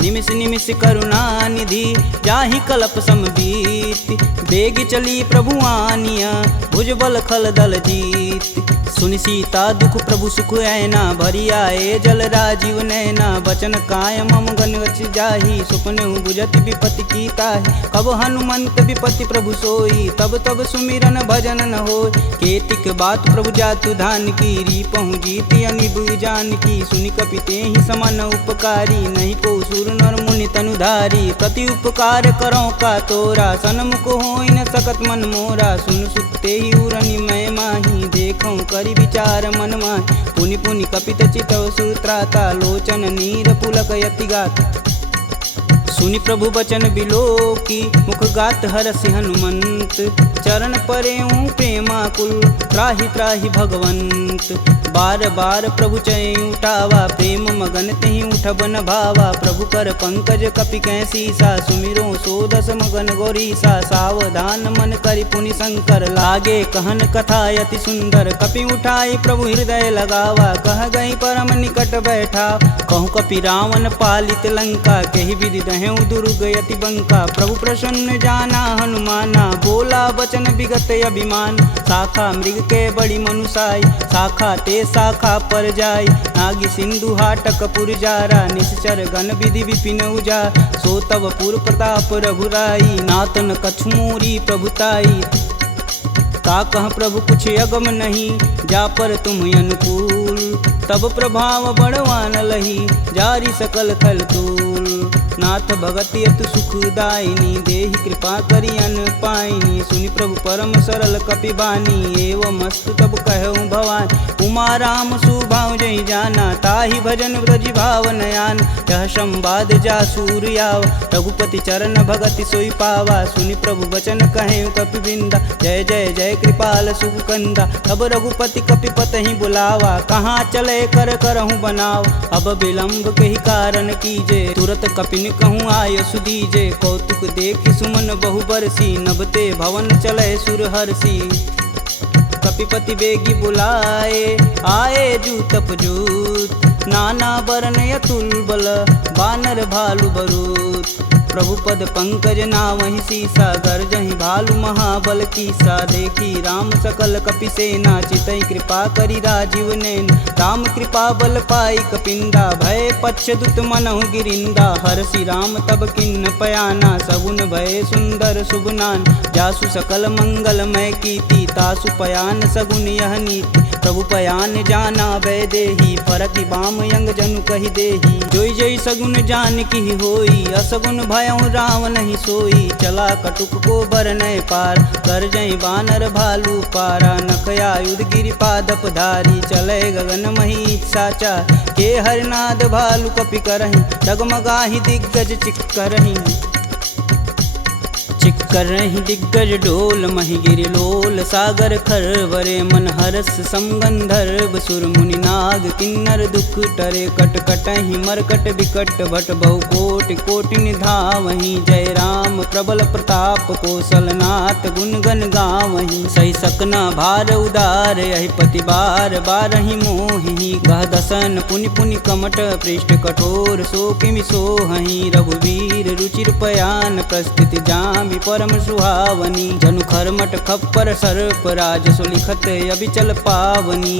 निमिष निमिष करुणा निधि, जाहि कल्प समबीत। बेग चली प्रभु आनिया, भुजबल खल दल जीत। सुनि सीता दुख प्रभु सुख ऐना, भरी आए जल राजीव नैना। बचन काय मम गन जाहि, सुपनेहु बुझति विपति की ताहि। कब हनुमंत विपति प्रभु सोई, तब तब सुमिरन भजन न होय। केतिक बात प्रभु जातु धान की, रीपहु जीति अनिबु जान की। सुनि कपि तेहि समन उपकारी, नहीं को सुर नर मुनि तनुधारी। प्रति उपकार करो का तोरा, सन्मुख होई न सकत मन मोरा। सुन सुते ही उरनि मैं माही, देखऊँ करि विचार मन माहि। पुनि पुनि कपित चितव सुत्राता, लोचन नीर पुलक यति गात। सुनि प्रभु बचन बिलोकी, मुख गात हरषि हनुमंत। चरण परेऊँ प्रेमाकुल, त्राहि त्राहि भगवंत। बार बार प्रभु चै उठावा, प्रेम मगन तेहि उठब न भावा। प्रभु कर पंकज कपि कै सीसा, सुमिरो सो दस मगन गौरीसा। सावधान मन करि पुनि शंकर, लागे कहन कथा यति सुंदर। कपि उठाई प्रभु हृदय लगावा, कह गई परम निकट बैठा। कहूँ कपि रावण पालित लंका, केहि विधि दहेउ दुर्ग यति बंका। प्रभु प्रसन्न जाना हनुमाना, बोला बचन विगत अभिमान। शाखा मृग के बड़ी मनुसाई, शाखा ते शाखा पर जाई। नागी सिंधु हाटक पुर जारा, निश्चर गण विधि विपिन उजा। सो तब पुर प्रताप रघुराई, नातन कछु मोरी प्रभुताई। का कह प्रभु कुछ अगम नहीं, जा पर तुम अनुकूल। तब प्रभाव बड़वान लही, जारी सकल खल तूल। नाथ भगति अतु सुखदायिनी, देहि कृपा करि अन पाइनी। सुनि प्रभु परम सरल कपि बानी, एवं अस्तु तब कहऊँ भवानी। उमा राम सुभाव जहि जाना, ताहि भजन ब्रज भाव नयान। यह संवाद जासूर याव, रघुपति चरण भगति सोई पावा। सुनि प्रभु बचन कहें कपि बिंदा, जय जय जय कृपाल सुख कंदा। तब रघुपति कपि पतहि बुलावा, कहाँ चले कर करहूँ बनाव। अब विलंब के ही कारण कीजे, तुरत कपिन कहूँ आय सुदीजे। कौतुक देखि सुमन बहु बरसी, नभते भवन चले सुर हर्षि। कपिपति बेगी बुलाए, आए जूतप जूत। नाना बरन अतुल बल, बानर भालु बरूत। प्रभु पद पंकज नावहि सीसा, गर्जहि भालु महाबल कीसा। देखी राम सकल कपि सेना, चितई कृपा करि राजीव नैन। राम कृपा बल पाई कपिंदा, भय पश्चदुत मनहु गिरिंदा। हरषि राम तब किन्न पयाना, सगुन भय सुंदर शुभनान। जासु सकल मंगलमय कीर्ति, तासु पयान सगुन यह नीति। प्रभु पयान जाना भय देही, फरकि बाम यंग जनु कहि देही। जोई जोई सगुन जान की होई, असगुन भयउ राम नहीं सोई। चला कटुक को बरनय पार, कर जय बानर भालू पारा। नखयायुध गिरिपादप धारी, चले गगन मही साचा। के हरनाद भालू कपि करहि, डगमगाहि दिग्गज चिक करहि। चिक कर रही दिग्गज डोल मही गिरि लोल सागर खरवरे मन हरस समगंधर्व सुर मुनि नाग किन्नर दुख टरे कट कटहि मरकट विकट भट बहु कोटि कोटि निधावहि जय राम प्रबल प्रताप कौशलनाथ गुण गण गावहि सही सकना भार उदार यही पति बार बारहि मोहि गह दसन पुनि पुनि कमट पृष्ठ कठोर सो किमि सोहहि रघुवीर रुचिर पयान प्रस्थित जामि परम सुहावनी जनु खरमट खप्पर सर्प राज सुलिखत अबिचल पावनी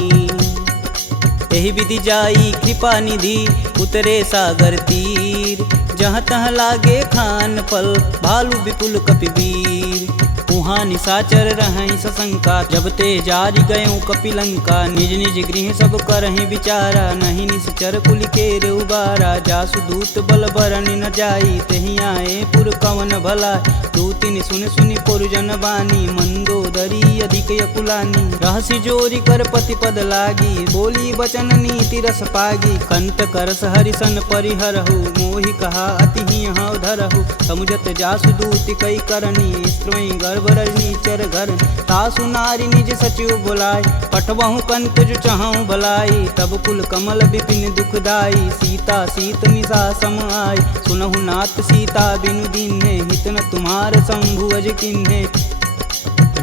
एहि विधि जाई कृपा निधि उतरे सागर तीर जहाँ तहाँ लागे खान फल भालू विपुल कपिवीर उहाँ निशाचर रहै सशंका जब ते जारी गयों कपिलंका निज निज गृह सब करहि विचारा नहीं निश्चर कुल केर उबारा जासु दूत बल बरनि न जाई तेहि आए पुर कवन भला दूतिन सुन सुनि पुरजन बानी मंदोदरी अधिक यकुलानी रहसि जोरी कर पति पद लागी बोली बचन नीति रस पागी कंत करस हरिसन परिहरहु मोहि कहा अति ही हव धरहु समुझत जासु दूति कई करनी स्त्रोई गर्भ रजनी चर घर तासु नारी निज सचिव बुलाय पठवहु कंत जो चहु भलाई तब कुल कमल विपिन दुखदाई सीता सीत निशा सम आय सुनहु नाथ सीता बिनु दीन्हे हित न तुम्हार शंभु अज किन्हे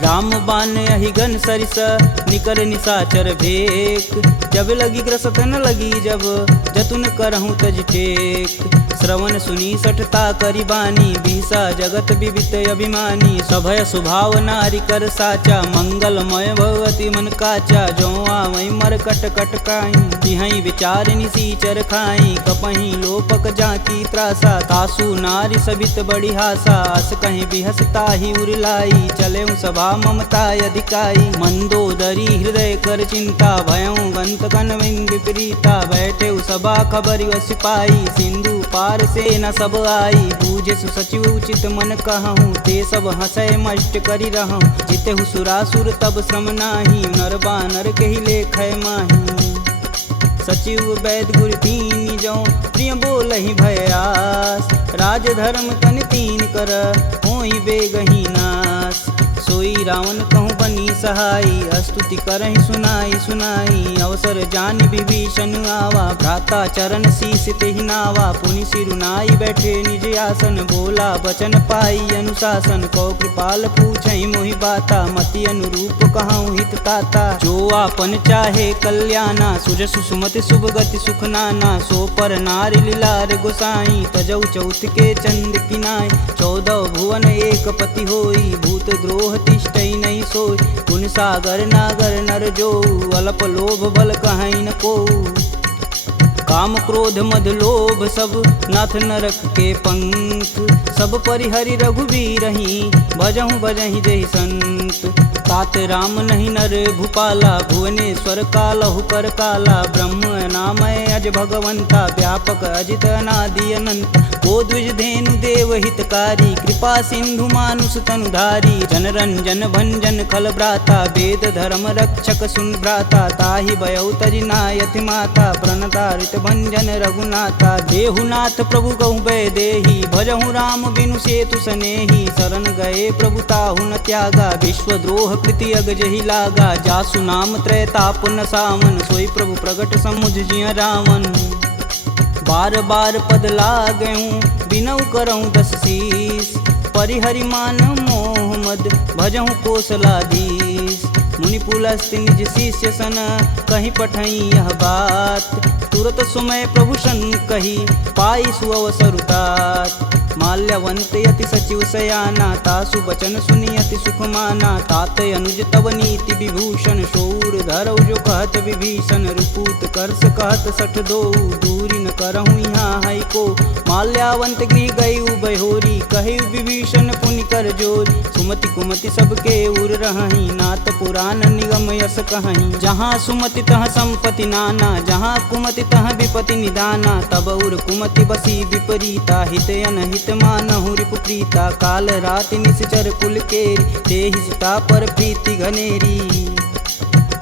राम बान अहिगन सरिस निकर निशाचर भेक जब लगी ग्रसत न लगी जब जतुन करहूँ तज टेक श्रवण सुनी सठता करी बानी बीसा जगत विवित अभिमानी सभय सुभाव नारी कर साचा मंगलमय भगवती मन काचा जो आवै मर कट कट काई तिहै विचार निसीचर खाई कपहि लोपक जाकी त्रासा तासु नारी सबित बड़ी हासा अस कहीं बिहसता ही उरलाई चले सभा ममता अधिकाई मंदोदरी हृदय कर चिंता भयं गंत कन विपरीता बैठे सभा खबर सिपाही सिंधु पार से न सब आई बूझे सुसचिव उचित मन कहूँ ते सब हंसय मष्ट करी रहूँ जिते सुरासुर तब श्रम नाही नर बानर कही लेख माही सचिव वैद गुरु तीन जो प्रिय बोलहि भयास राज धर्म तन तीन कर होई बेगही नास सोई रावण कहूँ बनी सहाई स्तुति करहि सुनाई सुनाई अवसर जानि विभीषण आवा भ्राता चरण शीस तेहि नावा पुनि सिरुनाई बैठे निज आसन बोला बचन पाई अनुशासन कौ कृपाल पूछहि मोहि बाता मति अनुरूप कहूँ हित ताता जो आपन चाहे कल्याणा सुजसु सुमति शुभ गति सुख नाना सो पर नारी लीलार गोसाई तजौ चौथ के चंद किनाय 14 भुवन एक पति होई भूत द्रोह तिष्ठै नहीं सोई गुण सागर नागर नर जो अल्प लोभ बल कहीं न को काम क्रोध मद लोभ सब नाथ नरक के पंख सब परिहरि रघुवीर ही भजहु भजहि जहि संत तात राम नहीं नर भूपाला भुवनेश्वर कालहु कर काला ब्रह्म नामय अज भगवंता व्यापक अजित अनादि अनंत को द्विज धेनु देव हितकारी कृपा सिंधु मानुष तनुधारी जन रंजन भंजन खल भ्राता वेद धर्म रक्षक सुन भ्राता ताहि भयउ तजि नायति माता प्रणतारित भंजन रघुनाथा देहुनाथ प्रभु कहु भय देहि भजहु राम बिनु सेतु सनेहि शरण गए प्रभु ताहु न त्यागा विश्वद्रोह कृति अग जहि लागा जासु नाम त्रैताप न सावन सोई प्रभु प्रगट समुझ जिय रावण बार बार पद लागऊं बिनऊ करऊं 10 शीस परिहरि मान मोह मद भजहु कौशलाधीश मुनि पुलस्त्य निज शिष्य सन कहीं पठई यह बात तुरत सुमय प्रभु सन कही पाई सुअवसरुतात माल्यवंत यति सचिव सयाना तासु बचन सुनि अति सुख माना तात अनुज तव नीति विभूषण शौर धरऊ जो कहत विभीषण रुपूत करस कहत सठ दो दूरी न करहूँ यहाँ है को माल्यावंत गृह गई बहोरी कहे विभीषण पुनि कर जोर सुमति कुमति सबके उर रही नाथ पुराण निगम यस कहीं जहाँ सुमति तह संपत्ति नाना जहाँ कुमति तह विपति निदाना तब उर कुमति बसी विपरीता हित अनहित मानहु रिपु प्रीता काल राति निश्चर कुल केरी तेहि सीता पर प्रीति घनेरी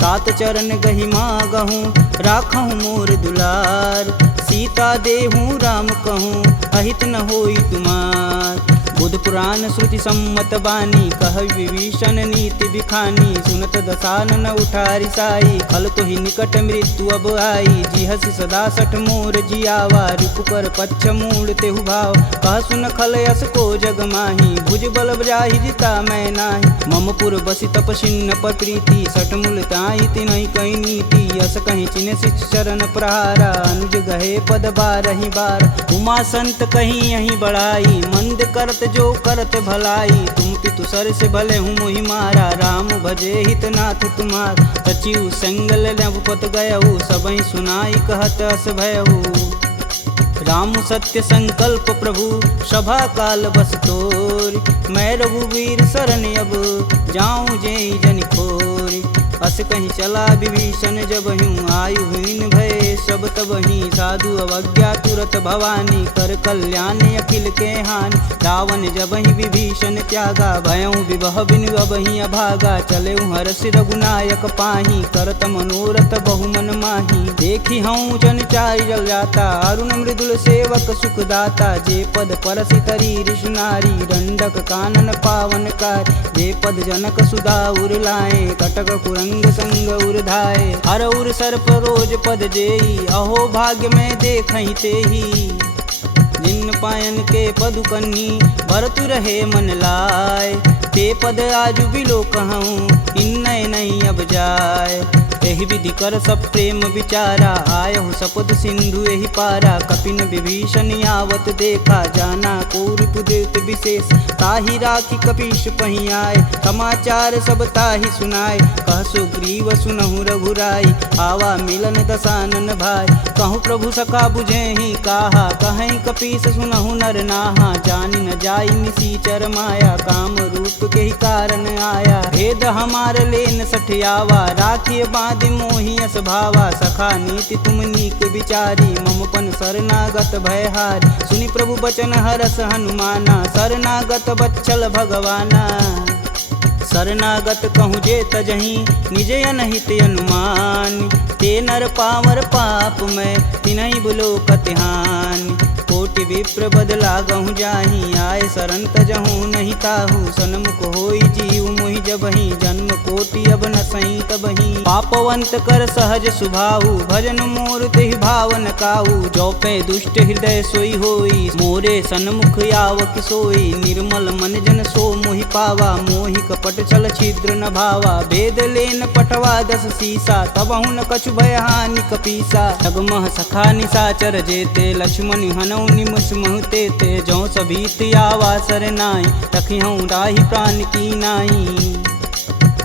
तात चरण गहि मागहूँ राखहूँ मोर दुलार सीता देहूँ राम कहूँ अहित न होई तुमार बुध पुराण श्रुति सम्मत बानी, कह विभीषण नीति बिखानी। सुनत दसानन उठारी साई, खल तो ही निकट मृत्यु अब आई। जी हसी सदा सठ मोर जियावा, रिपु कर पच्छ मूड तेहु भाव। कह सुन खल यस को जग माही, भुज बल जाहि जिता मैं नाही। मम पुर बसी तपसिन्न पर प्रीति, सठ मूल ताहि तिनहि कही नीति। यस कहीं चिन्ह शिष्य चरण प्रहारा, अनुज गहे पद बारहि बार। उमा संत कहीं यहीं बढ़ाई, मंद करत जो करत भलाई। तुम पितु सर से भले हूँ मोहि मारा, राम भजे हित नाथ तुम्हार। सचिव संगल नवपत गयहु, सबहि सुनाई कहत अस भयहु। राम सत्य संकल्प प्रभु, सभा काल बस तोरि। मैं रघुवीर शरण अब, जाऊं जेहि जन खोरि। अस कहीं चला विभीषण जब हूँ, आयु हीन भय सब तबहि। साधु अवज्ञा तुरत भवानी, कर कल्याण अखिल के हानि। रावण जब ही विभीषण त्यागा, भयउ विभह बिनु अबहि अभागा। चले हर्षि रघुनायक पाही, करत मनोरथ बहुमन माही। देखी हूँ जन चारि जल जाता, अरुण मृदुल सेवक सुखदाता। जे पद परसि तरी ऋषुनारी, दंडक कानन पावन कार। जे पद जनक सुधा उर लाए, कटक कुरंग संग उर्धाए। हर उर सर्प रोज पद जेई, अहो भाग्य में देखहि तेहि। जिन पायन के पदु कन्ही, भरतु रहे मन लाय। ते पद आजु बिलो कहूँ, इन्नय नहीं अब जाय। एहि विधि कर सब प्रेम विचारा, आयहु सपद सिंधु एहि पारा। कपिन विभीषण आवत देखा, जाना को रिपुदेत विशेष। ताहि राखी कपीश पहि आए, समाचार सब ताहि सुनाए। कह सुग्रीव सुनहु रघुराई, आवा मिलन दसानन भाई। कहूँ प्रभु सखा बुझेहि काहा, कहीं कपीस सुनहु नर नाहा। जानि न जाई निसीचर माया, काम रूप के ही कारण आया। भेद हमार लेन सठियावा, राखिय बांधि मोहि अस भावा। सखा नीति तुम नीक विचारी, मम पन शरणागत भयहारी। सुनि प्रभु बचन हरस हनुमाना, शरणागत बच्चल भगवाना। शरणागत कहूँ जे तजहि, निज अनहित अनुमान। ते नर पावर पाप में, तिनहि बुलोकत हानि। कोटि विप्र बदला गहूँ जाहि, आए शरण तजहूँ नहीं ताहू। सन्मुख होई जीव मोहि जबहि, जन्म कोटि अब न सही तबहि। पापवंत कर सहज सुभाऊ, भजन मोर तेहि भावन काऊ। जो पे दुष्ट हृदय सोई होई, मोरे सन्मुख आव किसोई। निर्मल मन जन सो मोहि पावा, मोहि कपट छल छिद्र न भावा। भेद लेन पटवा दस सीसा, तबहु न कछु भय हानि कपीसा। जगमह सखा निसाचर जेते, लक्ष्मण हनौ निमिष महते ते। जौ सभीत आवा सरनाई, रखिहूँ राहि प्राण की नाई।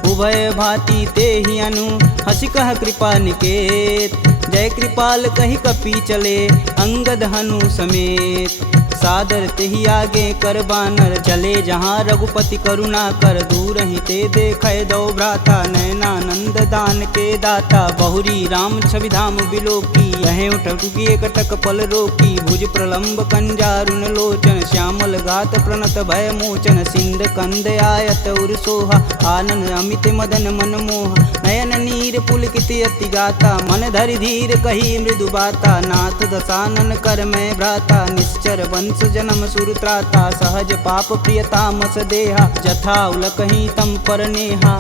उभय भांति ते ही अनु, हसी कह कृपा निकेत। जय कृपाल कही कपी चले, अंगद हनु समेत। सादर तेहि आगे कर बानर, चले जहाँ रघुपति करुणा कर। दूर ही ते देखै दो भ्राता, नयनानंद दान के दाता। बहुरी राम छवि धाम बिलोकी, यहें उठुकी एकटक पल रोकी। भुज प्रलंब कंजारुन लोचन, श्यामल गात प्रणत भय मोचन। सिंध कंद आयत उर सोहा, आनन अमित मदन मन मोह। नयन नीर पुलकित अति गाता, मन धरि धीर कही मृदु बाता। नाथ दसानन कर मैं भ्राता, निश्चर वंश जन्म सुरत्राता। सहज पाप प्रियतामस देहा, जथा उलकहि तम पर नेहा।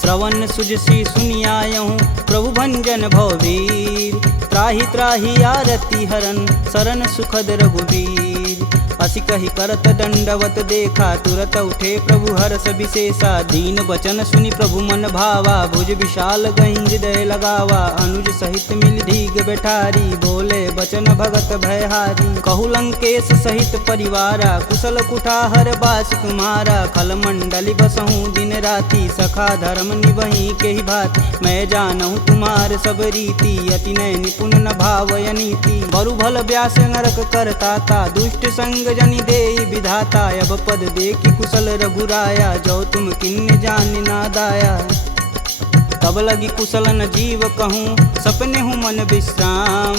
श्रवण सुजसी सुनियायहूँ, प्रभु भंजन भववीर। त्राहि त्राहि आरती हरन, शरण सुखद रघुवीर। असी कही करत दंडवत देखा, तुरत उठे प्रभु हर्ष विशेषा। दीन वचन सुनि प्रभु मन भावा, भुज विशाल गहि हृदय लगावा। अनुज सहित मिल धीग बैठारी, बोले बचन भगत भयहारी। कहु लंकेश सहित परिवारा, कुशल कुठाहर बास तुम्हारा। खल मंडली बसहूँ दिन राति, सखा धर्म निबहि के ही भात। मैं जानहूँ तुम्हार सब रीति, अति नय निपुण न भावय नीति। बरु भल व्यास नरक करताता, दुष्ट संग जनि देई विधाता। अब पद देखी कुशल रघुराया, जो तुम किन्ने जान ना दाया। तब लगी कुशल न जीव कहूँ, सपने हूँ मन विश्राम।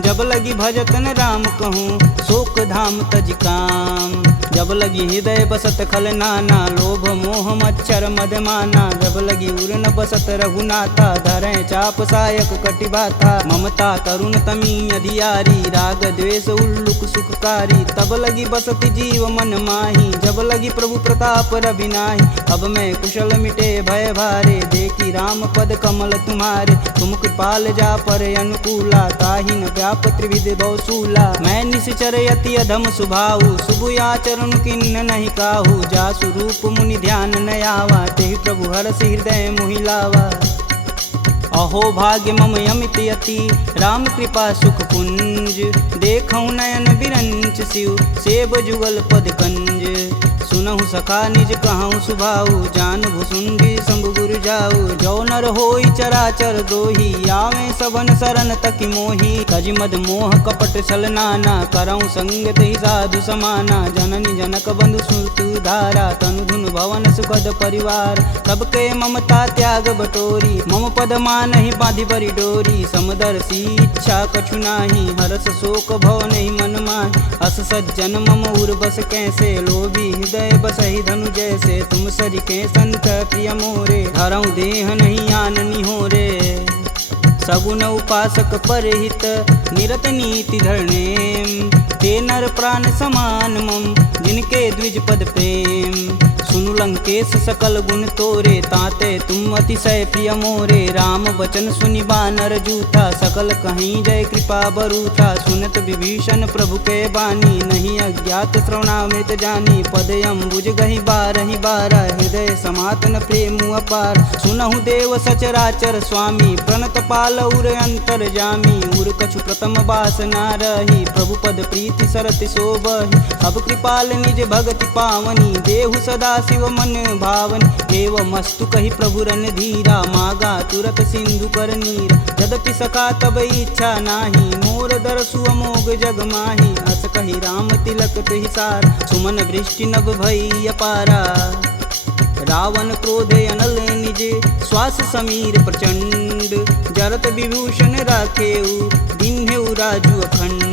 जब लगी भजतन राम कहूँ शोक धाम तज काम। जब लगी हृदय बसत खल नाना लोभ मोह मच्छर मदमाना। जब लगी उर न बसत रघुनाथा धरें चाप सायक कटिबाथा। ममता तरुण तमी अधियारी राग द्वेष उल्लुक सुखकारी। तब लगी बसत जीव मन माही जब लगी प्रभु प्रताप रविनाही। अब मैं कुशल मिटे भय भारे देखी राम पद कमल तुम्हारे। तुम कृपाल जा पर अनुकूला ताहि न व्याप त्रिविध बहुसूला। मैं निश्चर यति अधम सुभाऊ शुभ आचरण किन्न नहीं काहू। जासु रूप मुनि ध्यान न आवा तेहि प्रभु हरसि हृदय मोहि लावा। अहो भाग्य मम यमित यति राम कृपा सुख कुंज। देखऊँ नयन बिरंच शिव सेब जुगल पद कंज। सुनहु सखा निज कहूँ सुभाऊ जान भुसुंडी शंभु गुरु जाऊ। जो नर होई चराचर द्रोही आवे सबन शरण तकी मोही। तज मद मोह कपट छल नाना करऊँ संग तेहि साधु समाना। जननी जनक बंधु सुत धारा तनु धुन भवन सुखद परिवार। सबके ममता त्याग बटोरी मम पद मानहि बांधि बरी डोरी। समदर्शी इच्छा कछु नाही हरस शोक भव नहीं मन माहि। अस सज्जन मम उर बस कैसे लोभी हृदय बसहि धनु जैसे। तुम सरिके संत प्रिय मोरे धरऊँ देह नहीं आननी हो रे। सगुन उपासक परहित निरत नीति धरणेम। ते नर प्राण समान मम जिनके द्विज पद प्रेम। सुनु लंकेश सकल गुण तोरे ताते तुम अतिशय प्रिय मोरे। राम बचन सुनि बानर जूठा सकल कहीं जय कृपा बरूठा। सुनत विभीषण प्रभु के बानी नहीं अज्ञात श्रवणामृत जानी। पद अम्बुज गहि बारहि बारा हृदय समातन प्रेम अपार। सुनहु देव सचराचर स्वामी प्रणत पाल उर अंतर जामी। उर कछु प्रथम बास ना रही प्रभु पद प्रीति सरति शोभहि। अब कृपाल निज भगति पावनी देहु सदा शिव मन भावनी। एवमस्तु कहि प्रभु रन धीरा मागा तुरत सिंधु कर नीर। यद्यपि सखा तब इच्छा नाही मोर दरसु अमोघ जग माही। अस कहि राम तिलक तुहि सार सुमन वृष्टि नभ भई अपारा। रावण क्रोधे अनल निज श्वास समीर प्रचंड। जरत विभूषण राखेऊ दिन्हेऊ राजु अखंड।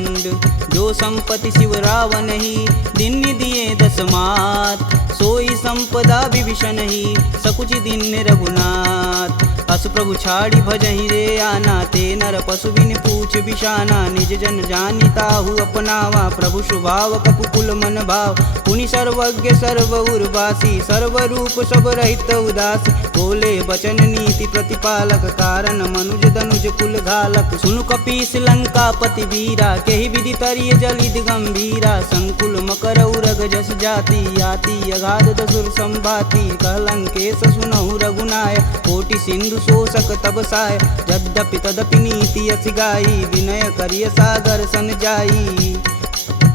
जो संपत्ति शिव रावण ही दिन दिए दस मात। सोई संपदा विभीषण ही सकुच दिन रघुनाथ। अस प्रभु छाड़ी भजहि रे आना ते नर पशु बिन पूछ बिशाना। निज जन जानि ताहु अपनावा प्रभु स्वभाव कपुकुल मन भाव। पुनि सर्वज्ञ सर्व उर्वासी सर्वरूप सब रहित उदासी। बोले बचन नीति प्रतिपालक कारण मनुज धनुज कुल घालक। सुनु कपीस लंकापति वीरा केहि विधि तरिय जलिद गंभीरा। संकुल मकर उरग जस जाति याति अगाध दसुर संभाति। कहलंकेश सुनहु रघुनाय कोटि सिंधु शोषक तब साय। यद्यपि तदपि नीति यस गाई विनय करिय सागर सन जाई।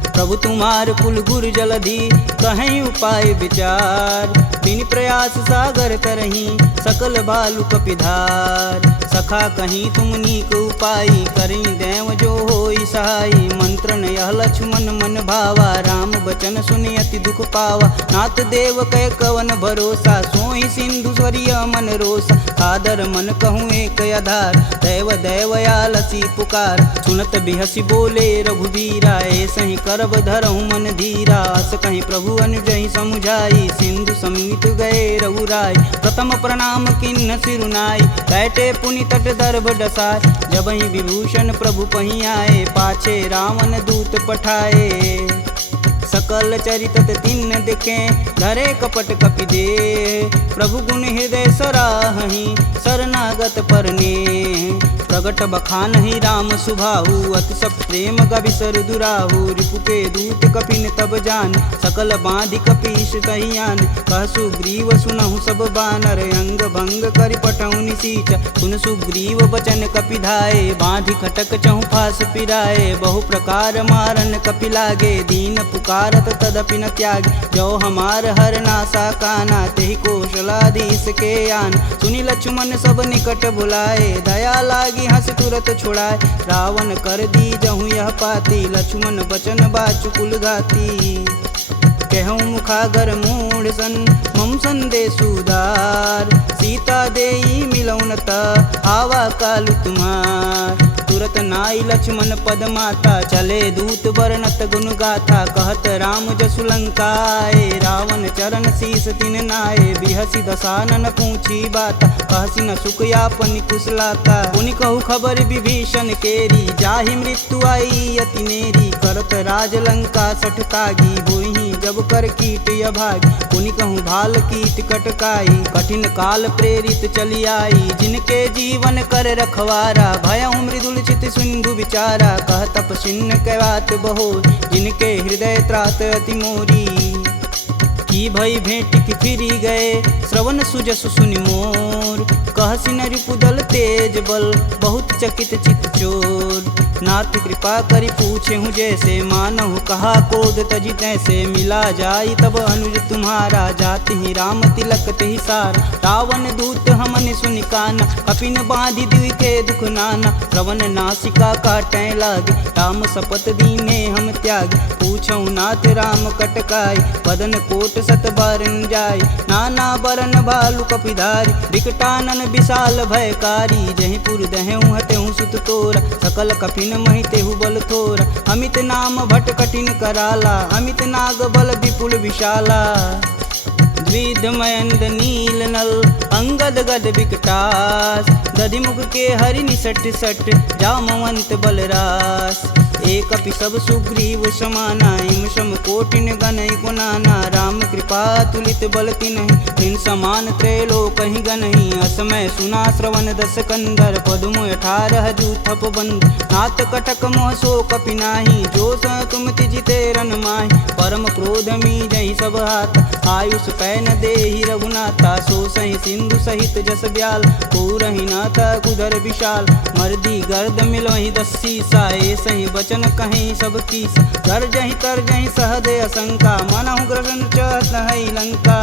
प्रभु तुम्हार कुल गुर जलधि कहीं उपाय विचार। बिन प्रयास सागर तरही सकल बालु कपिधार। सखा कहीं तुम नीक उपाय करी देव जो होई सहाई। मंत्र यह लक्ष्मण मन भावा राम बचन सुनि अति दुख पावा। नाथ देव कह कवन भरोसा सोहि सिंधु स्वरिय मन रोसा। आदर मन कहूँ एक आधार दैव दैवयालसी पुकार। सुनत बिहसी बोले रघुवीरा ऐसहि करब धरहु मन धीरा। अस कहीं प्रभु अनुजहि समुझाई सिंधु समीत गए रघुराय। प्रथम प्रणाम किन्न सिरुनाई कैटे पुनि तट दर्भ डसाय। जबहि विभूषण प्रभु पही आए पाछे रावण दूत पठाए। सकल चरित तिन्न देखे धरे कपट कपि दे। प्रभु गुण हृदय सराहि शरणागत परने। प्रगट बखानहि राम सुभाहु अति सब प्रेम गविसर दुराहु। रिपु के दूत कपिन तब जान सकल बांधि कपीश तहियान। कह सुग्रीव सुनहु सब बानर अंग भंग करि पठौं निसीच। सुन सुग्रीव बचन कपि धाये बांधि खटक चहु फास पिराए। बहु प्रकार मारन कपि लागे दीन पुकारत तदपि न त्याग। जो हमार हर नासा काना तेहि कौशलाधीश के आन। सुनि लक्ष्मण सब निकट बुलाए दया लागी हंस तुरत छुड़ाए। रावण कर दी जहूँ यह पाती लक्ष्मण बचन बाचुकुल घाती। कहूँ मुखागर मूढ़ सन मम संदेशु उदार। सीता देई मिलौन त आवा कालु तुम्हार। तुरत नाई लक्ष्मण पद माता, चले दूत बरनत गुण गाथा, कहत राम जसु लंकाए, रावण चरण शीस तिन नाये, बिहसी दसानन पूछी बाता, कहसी न सुख यापन कुशलाता, पुनि कहु खबर विभीषण केरी, जाहि मृत्यु आई अति नेरी, करत राज लंका सठ तागी, भूहि जब कर कीट अभागी, पुनि कहूँ भाल कीट कटकाई, कठिन काल प्रेरित चली आई, जिनके जीवन कर रखवारा, भयउ मृदुल चित सिंधु विचारा, कह तपसिन्न कै बात बहो, जिनके हृदय त्रात अति मोरी, की भई भेंट की फिरी गए, श्रवण सुजस सुनि मोर, कहसी न रिपुदल तेज बल, बहुत चकित चित चोर, नाथ कृपा करि पूछे हूँ जैसे, मानहु कहा कोद तजि तैसे, मिला जाई तब अनुज तुम्हारा, जाति ही राम तिलक तेहि सारा, रावण दूत हमन सुनि काना, कपिन बांधि दिवि के दुख नाना, श्रवण नासिका काटै लागे, राम शपथ दीने हम त्याग, पूछऊ नाथ राम कटकाई, बदन कोट सत बारन जाय, नाना बरन भालु कपिधारी, विकटानन विशाल भयकारी, जहि पुर दहु हतेहु सुत तोरा, सकल कपिन महि तेहु बल थोरा, अमित नाम भट कठिन कराला, अमित नाग बल विपुल विशाला, द्विध मयंद नील नल, अंगद गद विकटास, दधिमुख के हरि निसट सट, जामवंत बलरास, एक अपि सब सुग्रीव समाना, इम सम कोटिन गनई गुनाना, राम कृपा तुलित बल तिन्हि, तिन समान त्रैलोक कहीं गनहि, असमय सुना श्रवण दस कंदर, पदुम 18 जूथप बंद, नाथ कटक मोह सो कपि नाही, जो स तुम तिजिते रन माहि, परम क्रोध मी जहि सब हाथ, आयुष पैन देहि रघुनाथा, सो सहि सिंधु सहित जस ब्याल, पूरहि नाथा कुधर विशाल, मर्दी गर्द मिलोहि 10 सीसा, सही बचन कहीं सब कीस, गर्जहि तरजहि सहदे असंका, मनहु ग्रसन चहत है लंका,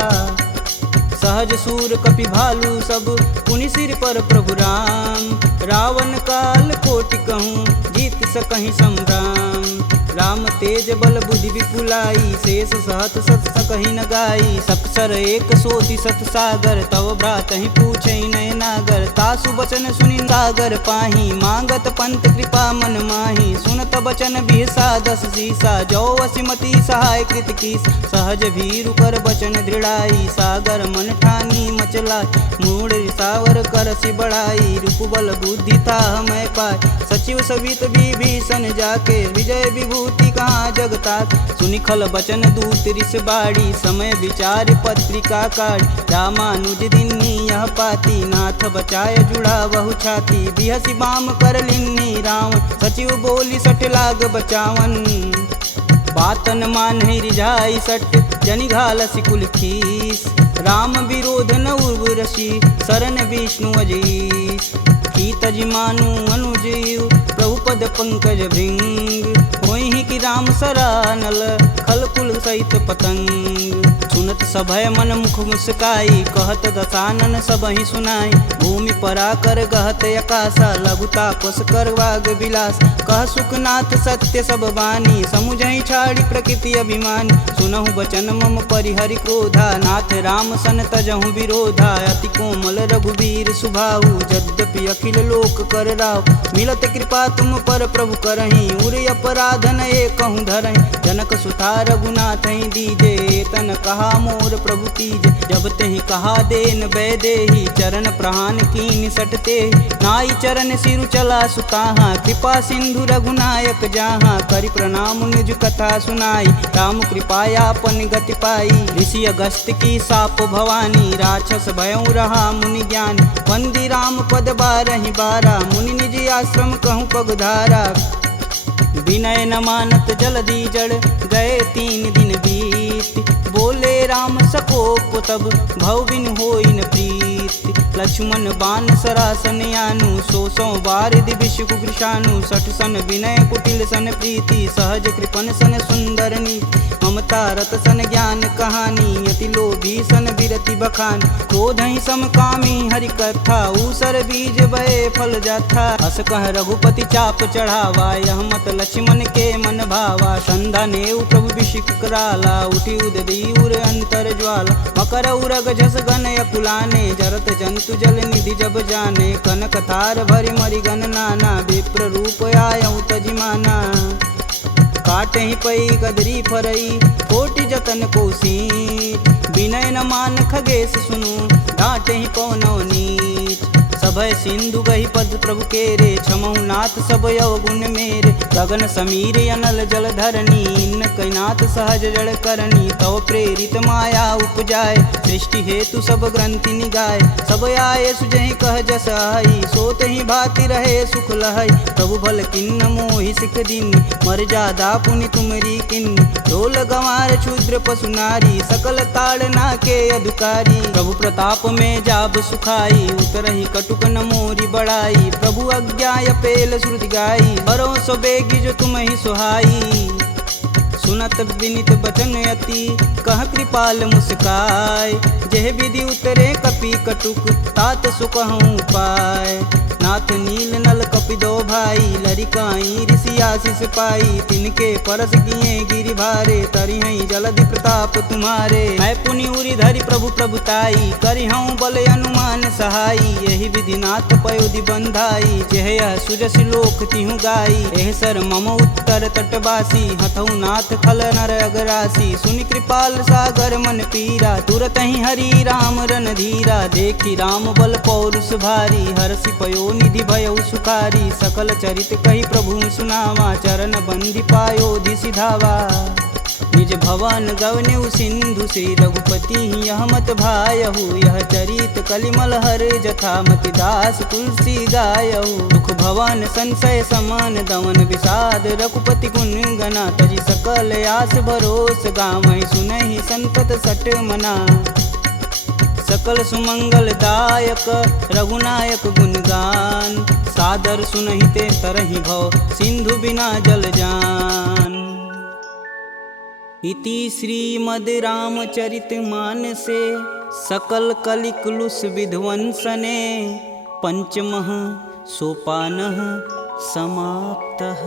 सहज सूर कपि भालू सब, पुनि सिर पर प्रभु राम, रावण काल कोटि कहूँ, जीत सकहि संग्राम, राम तेज बल बुद्धि विपुलाई, शेष सहत सत सकहि न गाई, सकसर एक सोति सत सागर, तव भ्रात ही पूछै नय नागर, तासु बचन सुनि सागर पाही, मांगत पंत कृपा मन माही, सुनत बचन बिहसा 10 सीसा, जो वसिमती सहाय कृत कीस, सहज भीरु कर बचन दृढ़ाई, सागर मन ठानी मचला, मूढ़ सावर करसि बढ़ाई, रूप बल बुद्धि था मैं पाय, सचिव सवित विभीषण जाके, विजय विभूति कहाँ जगता, सुनिखल बचन दूत रिस बाड़ी, समय विचार पत्रिका काढ़, रामानुज दिन्नी यह पाती, नाथ बचाय जुड़ा बहु छाती, बिहसी बाम कर लिन्नी रावण, सचिव बोली सठ लाग बचावन, बातन मान रिझाई सट, जनि घालसी कुल खीस, राम विरोध न उर्वरसी, शरण विष्णु अजीस, की तज मानु अनुजीव, प्रभु पद पंकज भृंग, होहि कि राम सरानल, खल कुल सहित पतंग, सुनत सभय मन मुख मुस्काई, कहत दसानन सबहि सुनाई, भूमि परा कर गहत आकाशा, लघु तापस कर वाग विलास, कह सुखनाथ सत्य सब बानी, समुझहि छाड़ी प्रकृति अभिमानी, सुनहु बचन मम परिहरि क्रोधा, नाथ राम सन तजहु विरोधा, अति कोमल रघुवीर सुभाऊ, यद्यपि अखिल लोक कर राव, मिलत कृपा तुम पर प्रभु करहि, उर अपराधन एकहु धरहि, जनक सुता रघुनाथ दीजे, तन कहा मोर प्रभु तीज, जब तेहि कहा देन बैदेही, चरण प्रहान कीन सटते, नाई चरण सिरु चला सुताहा, कृपा सिंधु रघुनायक जहाँ, करि प्रणाम निज कथा सुनाई, राम कृपायापन गति पाई, ऋषि अगस्त की साप भवानी, राक्षस भयउ रहा मुनि ज्ञान, वंदी राम पद 12 मुनि निज आश्रम कहूँ पगधारा, विनय न मानत जलधि जड़, गए 3 दिन बीत, बोले राम सकोप तब, भव बिन होई न प्रीत, लक्ष्मण बान सरासन यानु, 100 बार दिविश कुकृशानु, 60 सन विनय कुटिल सन प्रीति, सहज कृपन सन सुंदर नीति, ममता रत सन ज्ञान कहानी, अति लोभी सन विरत अति बखान। क्रोध ही समकामी हरि कथा, ऊसर बीज बए फल जाथा। अस कह रघुपति चाप चढ़ावा, यह मत लक्ष्मण के मन भावा। संधा नेउ प्रभु विषिक कराला, उठी उददी उर अंतर ज्वाला। मकर उरग जस गन अकुलाने, जरत जंतु जल निधि जब जाने। कनक थार भरि मरि गन नाना, विप्र रूप आयउ तजिमाना। काटे ही पई कदरी फरई, कोटि जतन कोसीट। विनय न मान खगेश सुनु, डांटे ही पौनौ नीच। सभय सिंधु गही पद प्रभु केरे, छमहु नाथ सब अवगुण मेरे। गगन समीर अनल जल धरनी, इन कैनाथ सहज जड़ करनी। तव प्रेरित माया उपजाय, सृष्टि हेतु सब ग्रंथि निगाय। सब आये सुजहि कह जस आई, सोत ही भाति रहे सुख लहई। प्रभु भल किन्न मोहि सिख दीनी, मर्यादा पुनि तुमरी किन्नी। ढोल गंवार क्षुद्र पशु नारी, सकल ताड़ना के अधिकारी। प्रभु प्रताप में जाब सुखाई, उतरहि कटुक न मोरी बड़ाई। प्रभु आज्ञा पेल श्रुति गाई, बरो सो बेगी जो तुम ही सुहाई। सुनत विनित बचन अति, कह कृपाल मुस्काय। जेह विधि उतरे कपि कटुक, तात सुकहूँ पाय। नाथ नील नल कपि दो भाई, लरिकाई ऋषि आशीष पाई। तिनके परस किए गिरि भारे, तरिहै जलधि प्रताप तुम्हारे। मैं पुनि उरि धरि प्रभु प्रभुताई, करिहऊँ बल अनुमान सहाई। यही विधि नाथ पयोधि बंधाई, जेह यह सुजस लोक तिहु गाई। एह सर मम उत्तर तटवासी, हथऊ नाथ खल नर अगरासी। सुनि कृपाल सागर मन पीरा, तुरत ही हरि राम रन धीरा। देखी राम बल पौरुष भारी, हरषि पयो निधि भयउ सुखारी। सकल चरित कही प्रभु सुनावा, चरण बंधि पायोधि सिधावा। निज भवन गवनेउ सिंधु से, रघुपति यह मत भायहु। यह चरित कलिमल हर जथा, मति दास तुलसी गायहु। दुख भवन संशय समान, दमन विषाद रघुपति गुण गना। तजि सकल आस भरोस, गावहि सुनहि संतत सट मना। सकल सुमंगल दायक रघुनायक गुणगान, सादर सुनहि ते तरहि भव, सिंधु बिना जल जान। इति श्रीमद् रामचरित मानसे, सकल कलिकुलुष विध्वंसने। पंचमः सोपानः समाप्तः।